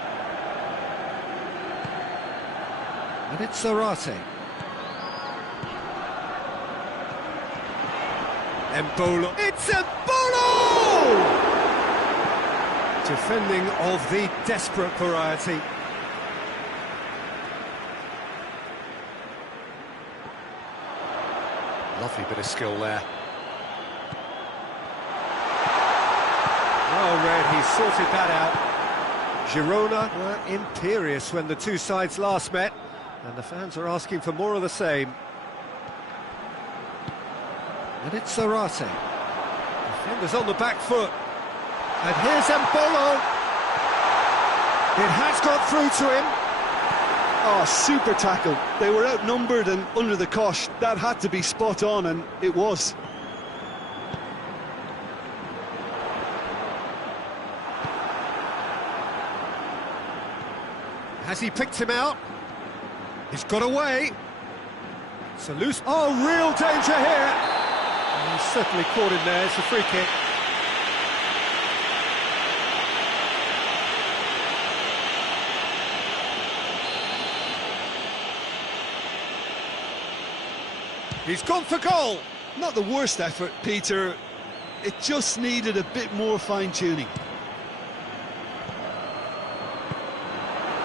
And it's Zarate. Mbolo. It's Mbolo! Defending of the desperate variety. Lovely bit of skill there. Oh, Red, he sorted that out. Girona were imperious when the two sides last met, and the fans are asking for more of the same. And it's Zarate. Defenders on the back foot. And here's Mbolo. It has got through to him. Oh, super tackle. They were outnumbered and under the cosh. That had to be spot on, and it was. Has he picked him out? He's got away. It's a loose... Oh, real danger here. And he's certainly caught him there. It's a free kick. He's gone for goal. Not the worst effort, Peter. It just needed a bit more fine-tuning.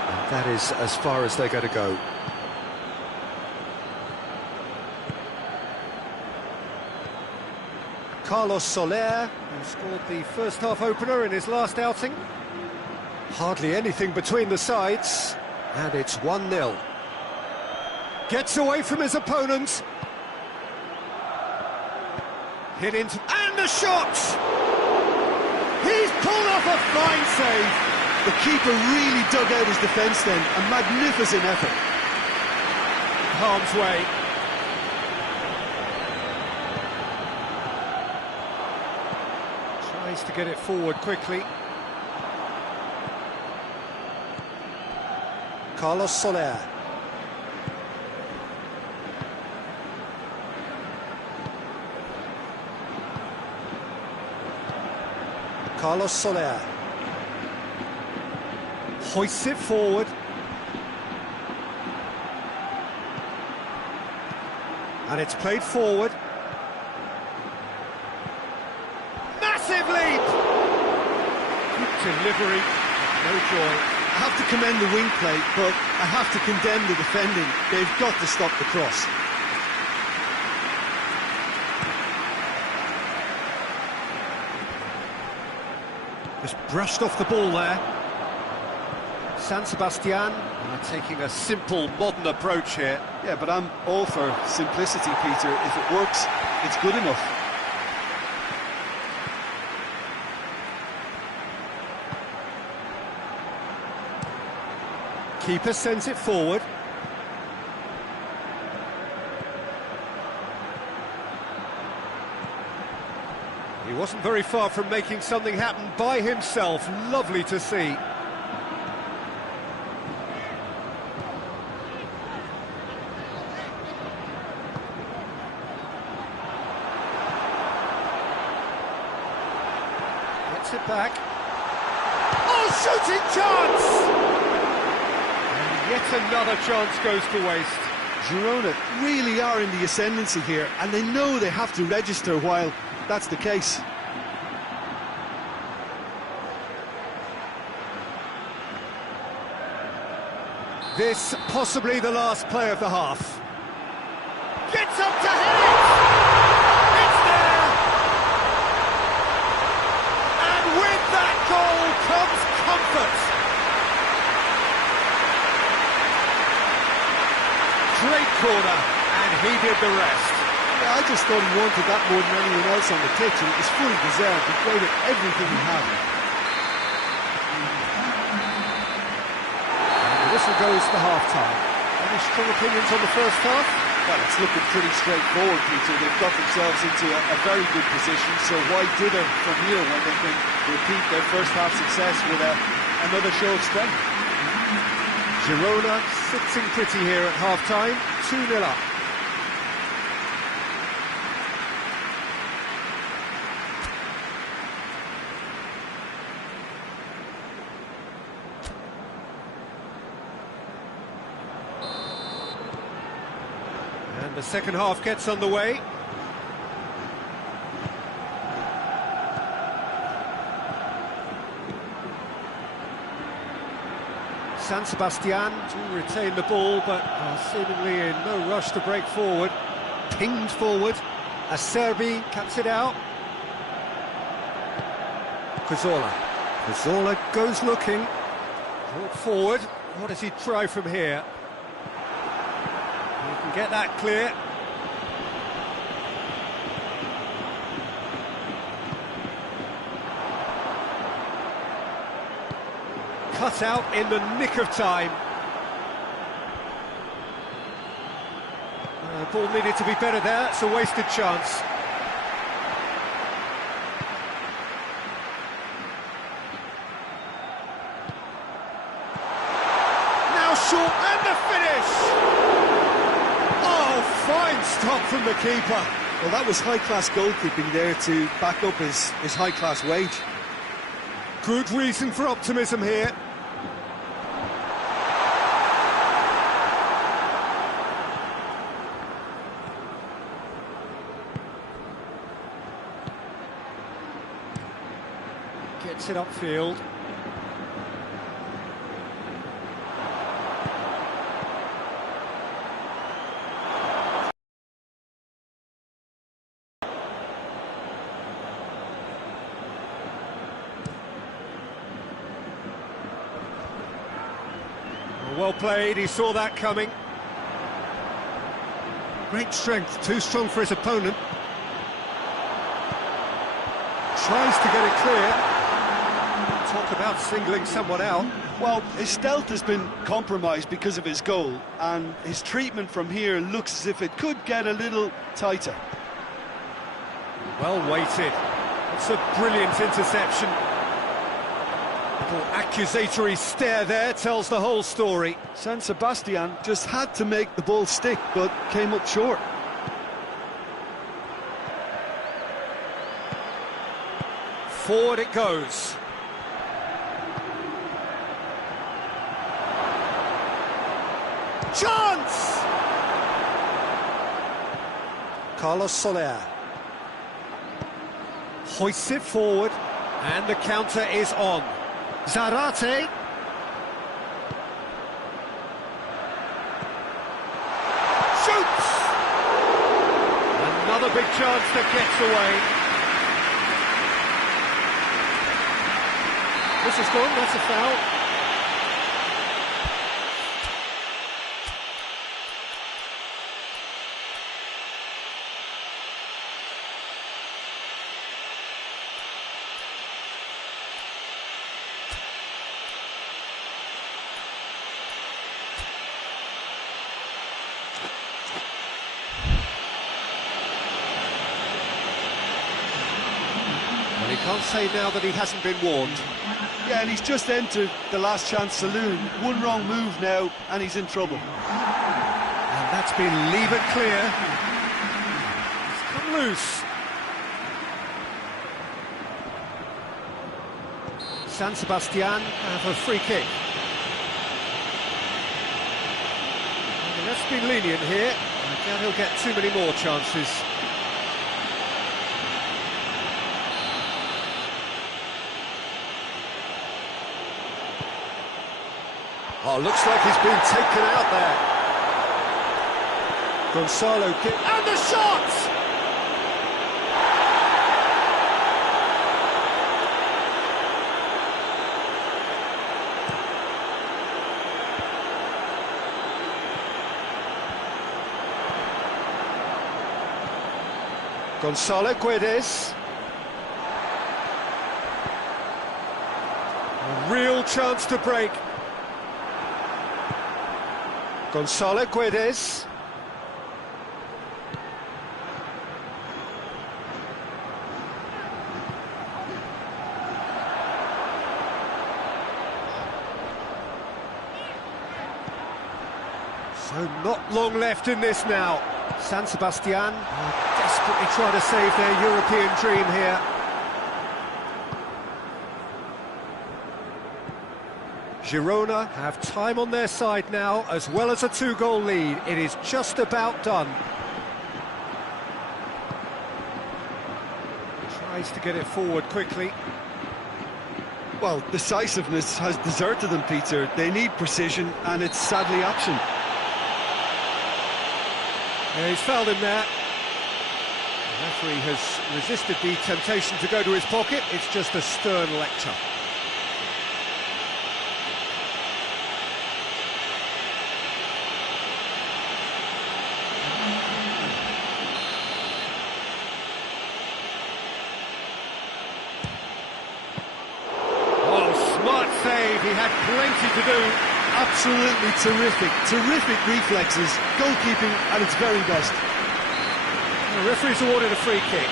And that is as far as they're going to go. Carlos Soler, who scored the first half opener in his last outing. Hardly anything between the sides, and it's 1-0. Gets away from his opponent. Hit into... and the shot! He's pulled off a fine save. The keeper really dug out his defence then. A magnificent effort. Harm's way. Tries to get it forward quickly. Carlos Soler. Carlos Soler. Hoists it forward. And it's played forward. Massive leap! Good delivery, no joy. I have to commend the wing play, but I have to condemn the defending. They've got to stop the cross. Just brushed off the ball there. San Sebastian are taking a simple, modern approach here. Yeah, but I'm all for simplicity, Peter. If it works, it's good enough. Keeper sends it forward. He wasn't very far from making something happen by himself. Lovely to see. Gets it back. Oh, shooting chance! And yet another chance goes to waste. Girona really are in the ascendancy here, and they know they have to register while that's the case. This possibly the last play of the half. Gets up to hit it! It's there! And with that goal comes comfort. Great corner, and he did the rest. Yeah, I just thought he wanted that more than anyone else on the pitch, and it was fully deserved. He gave it everything he had. Whistle goes to half-time. Any strong opinions on the first half? Well, it's looking pretty straightforward, Peter. They've got themselves into a very good position, so why dither from here when they can repeat their first half success with another show of strength? Girona sitting pretty here at half-time, 2-0 up. And the second half gets underway. San Sebastian do retain the ball, but are seemingly in no rush to break forward. Pinged forward. Acerbi cuts it out. Cazorla goes looking. Brought forward. What does he try from here? He can get that clear. Cut out in the nick of time. Ball needed to be better there. It's a wasted chance. Now short and the finish. Oh, fine stop from the keeper. Well, that was high-class goalkeeping there to back up his high-class wage. Good reason for optimism here. Gets it upfield. Well played, he saw that coming. Great strength, too strong for his opponent. Tries to get it clear. Talk about singling someone out. Well, his stealth has been compromised because of his goal, and his treatment from here looks as if it could get a little tighter. Well weighted. It's a brilliant interception. Little accusatory stare there tells the whole story. San Sebastian just had to make the ball stick, but came up short. Forward it goes. Chance! Carlos Soler hoists it forward, and the counter is on. Zarate. Shoots! Another big chance that gets away. This is gone, that's a foul. Well, he can't say now that he hasn't been warned. Yeah, and he's just entered the last chance saloon. One wrong move now, and he's in trouble. And that's been levered clear. It's come loose. San Sebastian have a free kick. And let's be lenient here. I doubt he'll get too many more chances. Oh, looks like he's been taken out there. Gonzalo, and the shot! Gonzalo Guedes. A real chance to break. Gonzalo Guedes. So not long left in this now. San Sebastian are desperately trying to save their European dream here. Girona have time on their side now, as well as a two-goal lead. It is just about done. Tries to get it forward quickly. Well, decisiveness has deserted them, Peter. They need precision, and it's sadly absent. Yeah, he's fouled him there. The referee has resisted the temptation to go to his pocket. It's just a stern lecture. Save, he had plenty to do. Absolutely terrific reflexes, goalkeeping at its very best. The referee's awarded a free kick.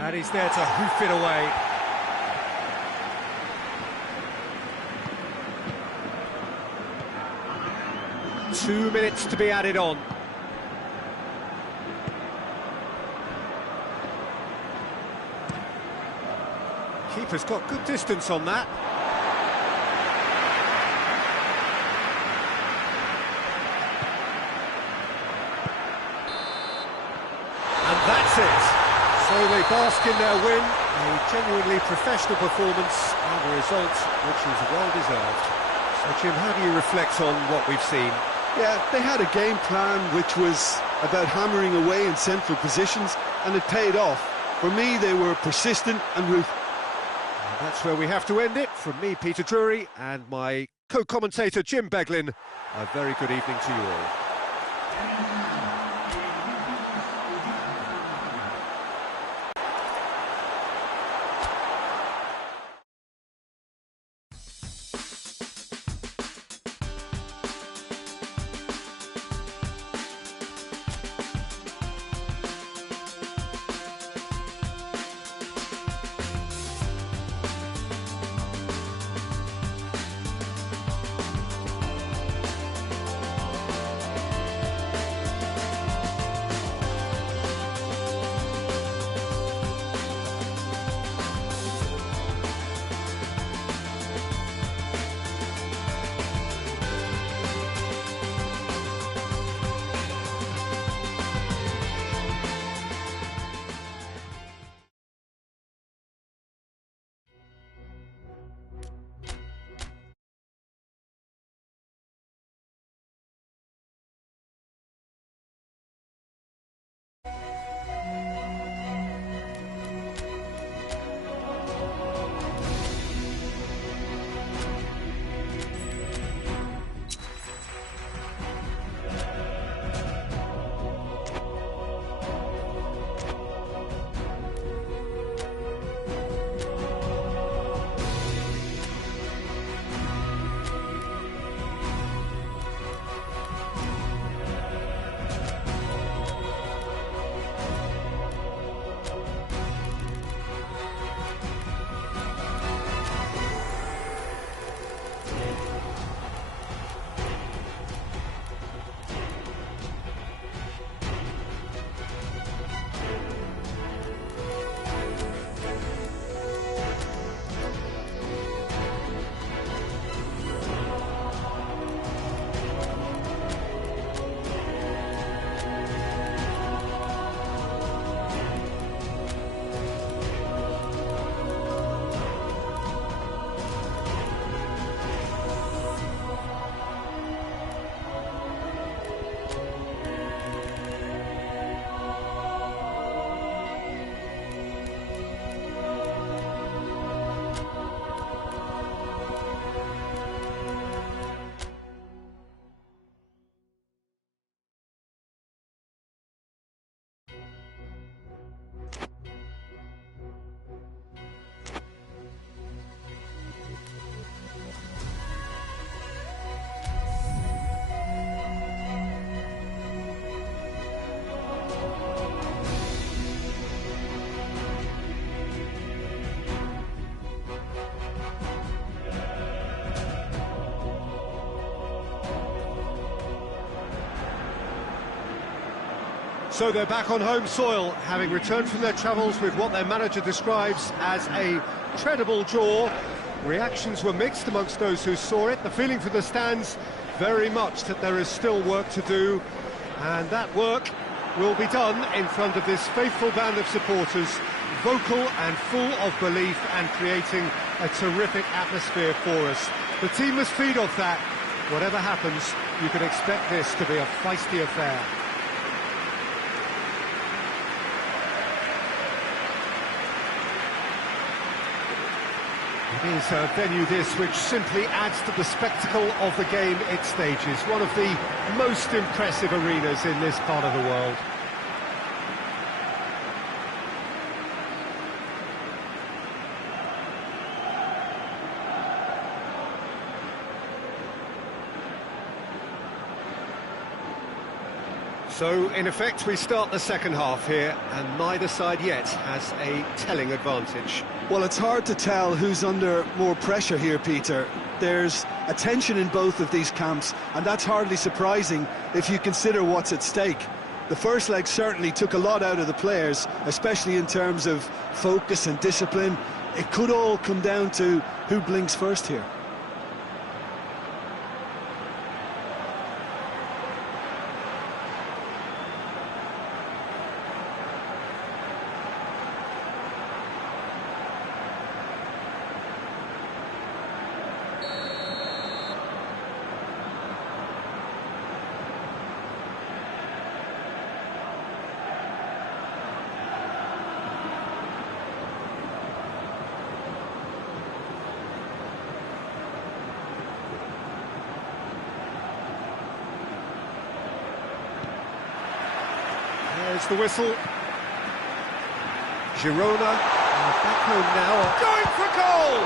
And he's there to hoof it away. 2 minutes to be added on. Keeper's got good distance on that. And that's it. So they bask in their win, a genuinely professional performance and a result which is well deserved. So Jim, how do you reflect on what we've seen? Yeah, they had a game plan which was about hammering away in central positions, and it paid off. For me, they were persistent and ruthless. And that's where we have to end it. From me, Peter Drury, and my co-commentator, Jim Beglin, a very good evening to you all. So they're back on home soil, having returned from their travels with what their manager describes as a treadable draw. Reactions were mixed amongst those who saw it. The feeling for the stands, very much that there is still work to do, and that work will be done in front of this faithful band of supporters, vocal and full of belief and creating a terrific atmosphere for us. The team must feed off that. Whatever happens, you can expect this to be a feisty affair. It is a venue this which simply adds to the spectacle of the game it stages. One of the most impressive arenas in this part of the world. So, in effect, we start the second half here, and neither side yet has a telling advantage. Well, it's hard to tell who's under more pressure here, Peter. There's a tension in both of these camps, and that's hardly surprising if you consider what's at stake. The first leg certainly took a lot out of the players, especially in terms of focus and discipline. It could all come down to who blinks first here. There's the whistle. Girona are back home now. Going for goal!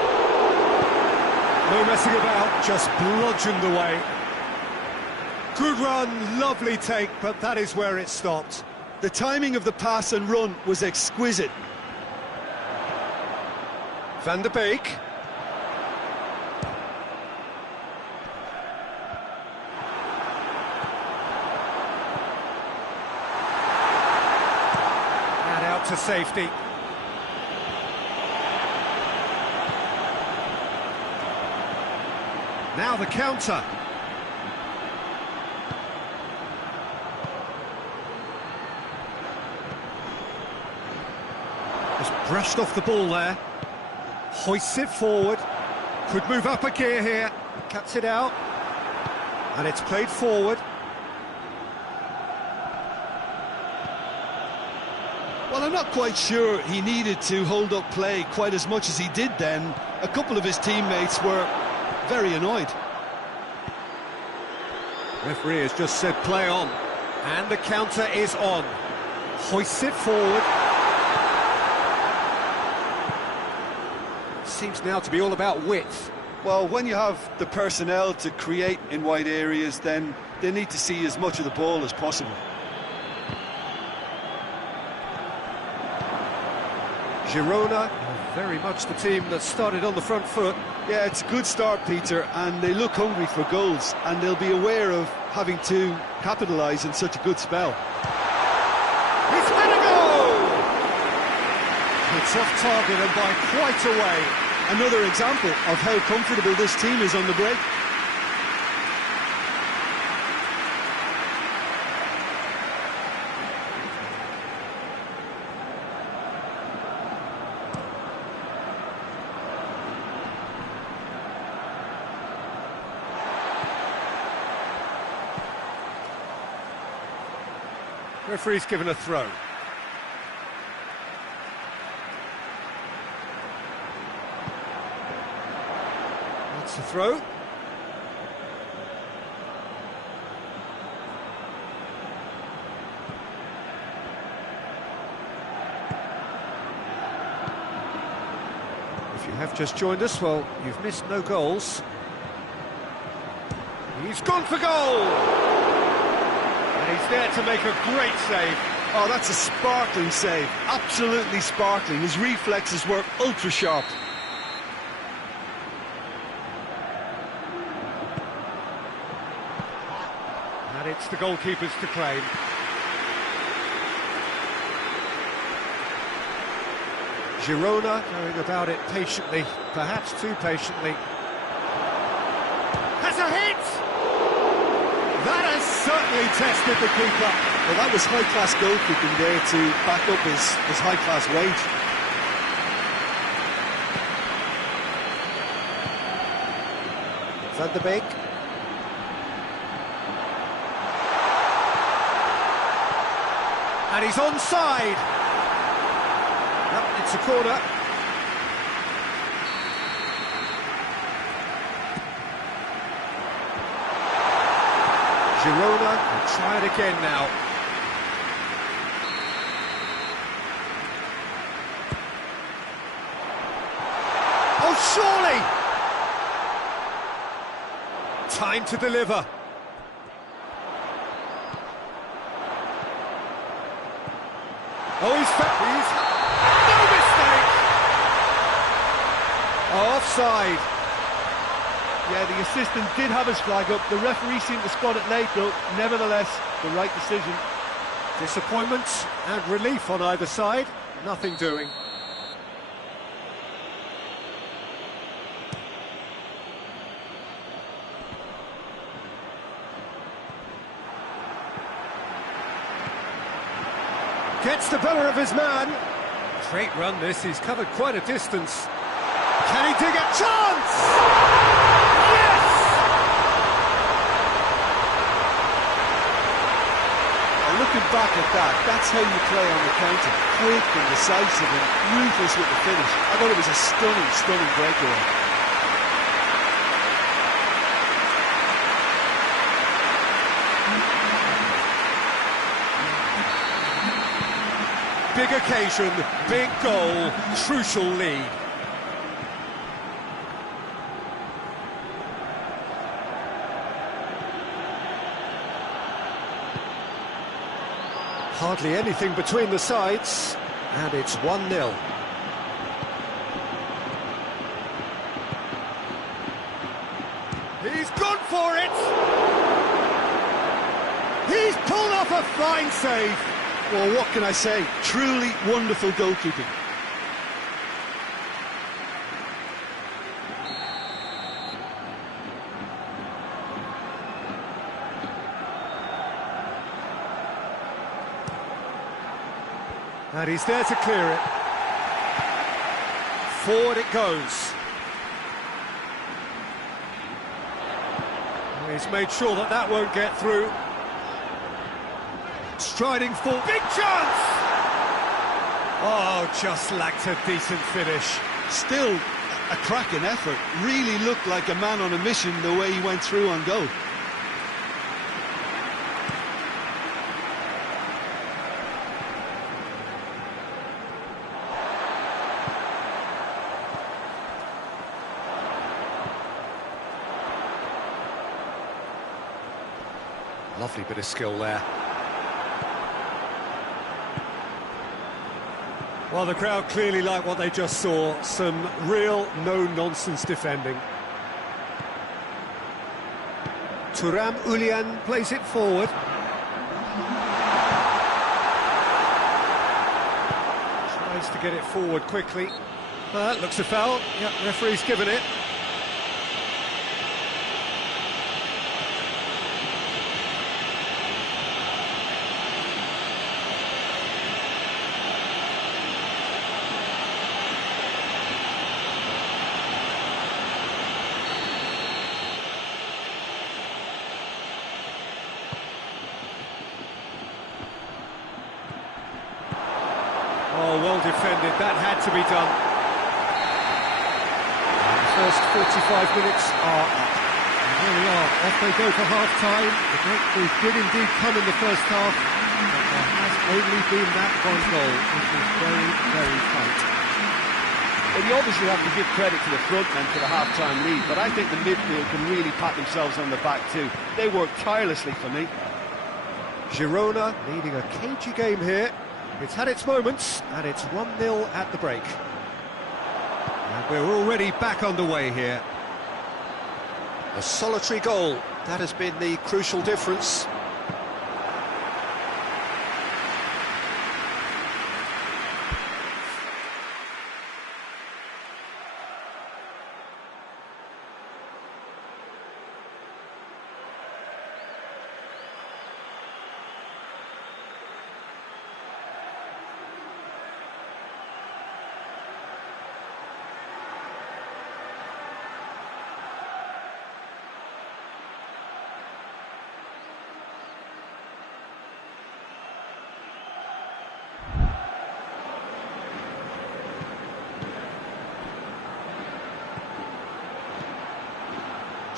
No messing about, just bludgeoned away. Good run, lovely take, but that is where it stopped. The timing of the pass and run was exquisite. Van der Beek. To safety. Now the counter. Just brushed off the ball there. Hoists it forward. Could move up a gear here. Cuts it out. And it's played forward. Well, I'm not quite sure he needed to hold up play quite as much as he did then. A couple of his teammates were very annoyed. Referee has just said play on, and the counter is on. Hoists it forward. Seems now to be all about width. Well, when you have the personnel to create in wide areas, then they need to see as much of the ball as possible. Girona, very much the team that started on the front foot. Yeah, it's a good start, Peter, and they look hungry for goals, and they'll be aware of having to capitalise in such a good spell. He's had a goal! It's off target and by quite a way. Another example of how comfortable this team is on the break. Referee's given a throw. That's the throw. If you have just joined us, well, you've missed no goals. He's gone for goal! And he's there to make a great save. Oh, that's a sparkling save. Absolutely sparkling. His reflexes were ultra sharp. And it's the goalkeepers to claim. Girona going about it patiently, perhaps too patiently. Has a hit! That has certainly tested the keeper. Well, that was high-class goalkeeping there to back up his high-class wage. Van der Beek. And he's onside. Yep, it's a corner. Girona will try it again now. Oh, surely! Time to deliver. Oh, he's no mistake! Offside. Yeah, the assistant did have his flag up. The referee seemed to spot it late, though. Nevertheless, the right decision. Disappointment and relief on either side. Nothing doing. Gets the better of his man. Great run this, he's covered quite a distance. Can he dig a chance? Yes! Looking back at that, that's how you play on the counter. Quick and decisive and ruthless with the finish. I thought it was a stunning, stunning breakaway. Big occasion, big goal, crucial lead. Hardly anything between the sides, and it's 1-0. He's gone for it! He's pulled off a fine save! Well, what can I say? Truly wonderful goalkeeping. And he's there to clear it. Forward it goes. He's made sure that that won't get through. Striding full, big chance! Oh, just lacked a decent finish. Still a cracking effort. Really looked like a man on a mission the way he went through on goal. Lovely bit of skill there. Well, the crowd clearly like what they just saw. Some real no-nonsense defending. Thuram Ulian plays it forward. Tries to get it forward quickly. Looks a foul. Yep, referee's given it. Oh, well defended, that had to be done. The first 45 minutes are up. And here we are, off they go for half-time. The breakthrough did indeed come in the first half, but there has only been that one goal, which is very, very tight. Well, you obviously have to give credit to the front men for the half-time lead, but I think the midfield can really pat themselves on the back too. They worked tirelessly for me. Girona leading a cagey game here. It's had its moments, and it's 1-0 at the break. And we're already back underway here. A solitary goal, that has been the crucial difference.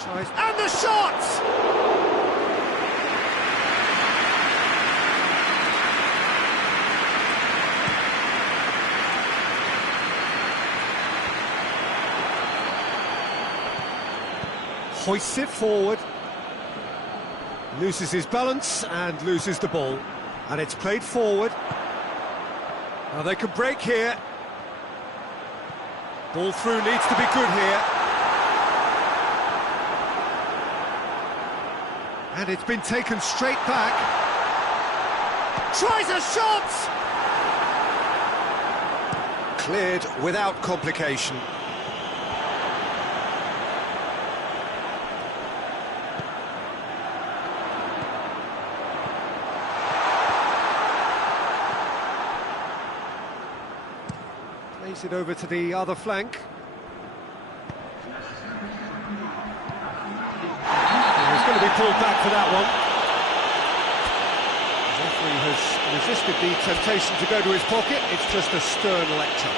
And the shot! Hoists it forward. Loses his balance and loses the ball. And it's played forward. Now they can break here. Ball through needs to be good here. And it's been taken straight back. Tries a shot! Cleared without complication. Plays it over to the other flank. He's going to be pulled back for that one. The referee has resisted the temptation to go to his pocket. It's just a stern lecture.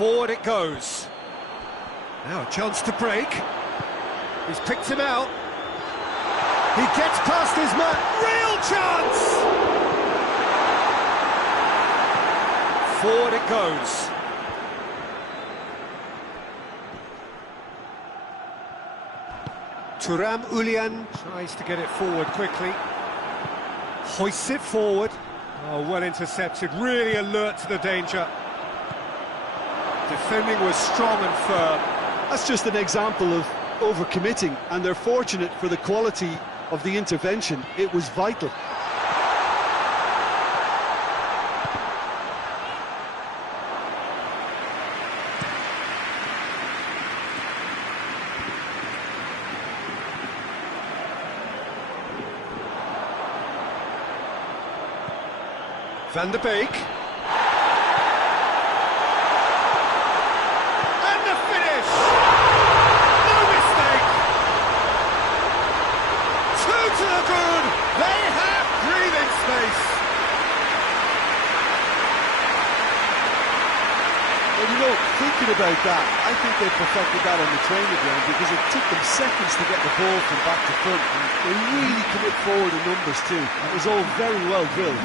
Forward it goes. Now a chance to break. He's picked him out. He gets past his man. Real chance! Forward it goes. Thuram Ulian tries to get it forward quickly. Hoists it forward. Oh, well intercepted. Really alert to the danger. Defending was strong and firm. That's just an example of overcommitting, and they're fortunate for the quality of the intervention. It was vital. Van der Beek. Well, you know, thinking about that, I think they perfected that on the training ground because it took them seconds to get the ball from back to front, and they really commit forward in numbers too. It was all very well drilled.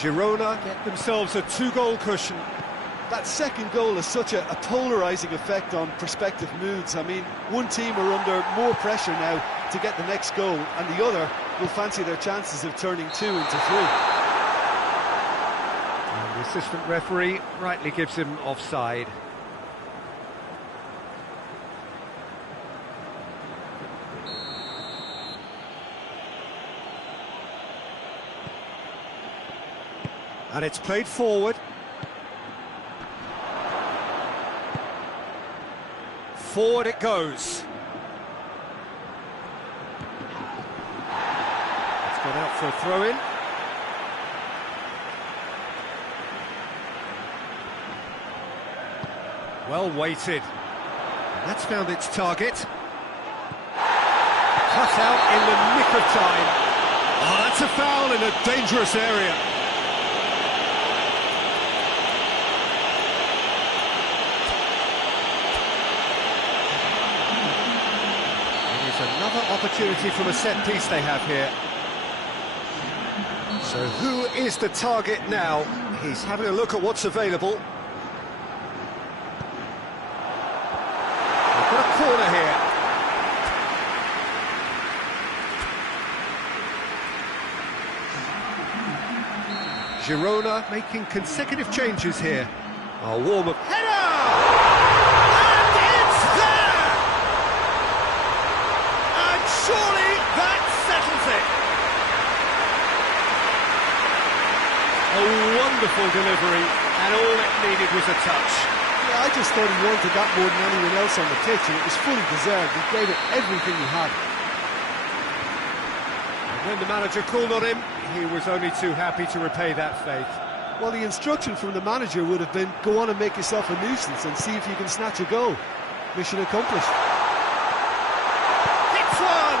Girona get themselves a 2-goal cushion. That second goal has such a polarising effect on prospective moods. I mean, one team are under more pressure now to get the next goal, and the other will fancy their chances of turning 2 into 3. And the assistant referee rightly gives him offside. And it's played forward. Forward it goes. It's gone out for a throw-in. Well weighted. That's found its target. Cut out in the nick of time. Oh, that's a foul in a dangerous area. Another opportunity from a set piece they have here. So who is the target now? He's having a look at what's available. They've got a corner here. Girona making consecutive changes here. A warm-up header! Surely that settles it. A wonderful delivery, and all it needed was a touch. Yeah, I just thought he wanted that more than anyone else on the pitch, and it was fully deserved. He gave it everything he had. When the manager called on him, he was only too happy to repay that faith. Well, the instruction from the manager would have been, go on and make yourself a nuisance and see if you can snatch a goal. Mission accomplished. Hits one!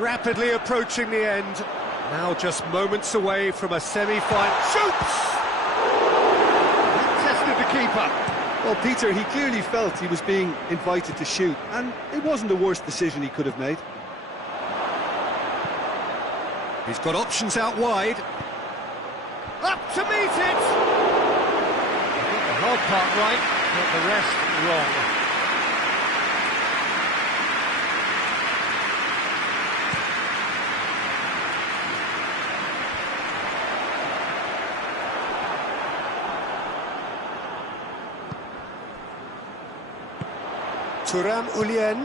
Rapidly approaching the end. Now just moments away from a semi-final. Shoots! Tested the keeper. Well, Peter, he clearly felt he was being invited to shoot, and it wasn't the worst decision he could have made. He's got options out wide. Up to meet it! The hard part right, but the rest wrong. Turam Ulien.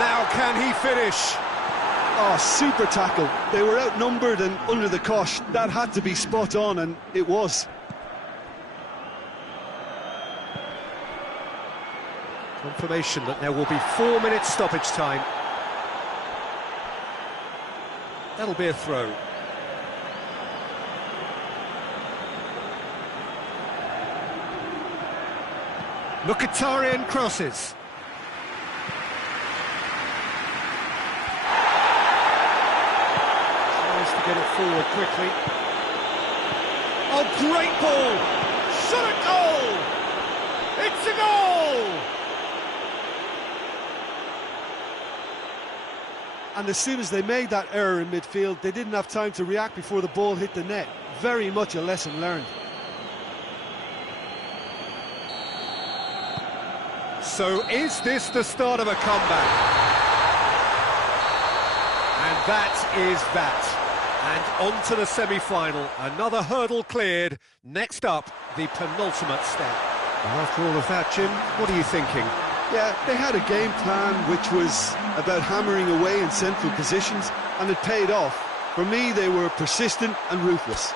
Now can he finish? Oh, super tackle. They were outnumbered and under the cosh. That had to be spot on, and it was. Confirmation that there will be 4 minutes stoppage time. That'll be a throw. Mkhitaryan crosses. Tries to get it forward quickly. Oh, great ball! Shot a goal! It's a goal! And as soon as they made that error in midfield, they didn't have time to react before the ball hit the net. Very much a lesson learned. So is this the start of a comeback? And that is that. And on to the semi-final. Another hurdle cleared. Next up, the penultimate step. Well, after all of that, Jim, what are you thinking? Yeah, they had a game plan which was about hammering away in central positions, and it paid off. For me, they were persistent and ruthless.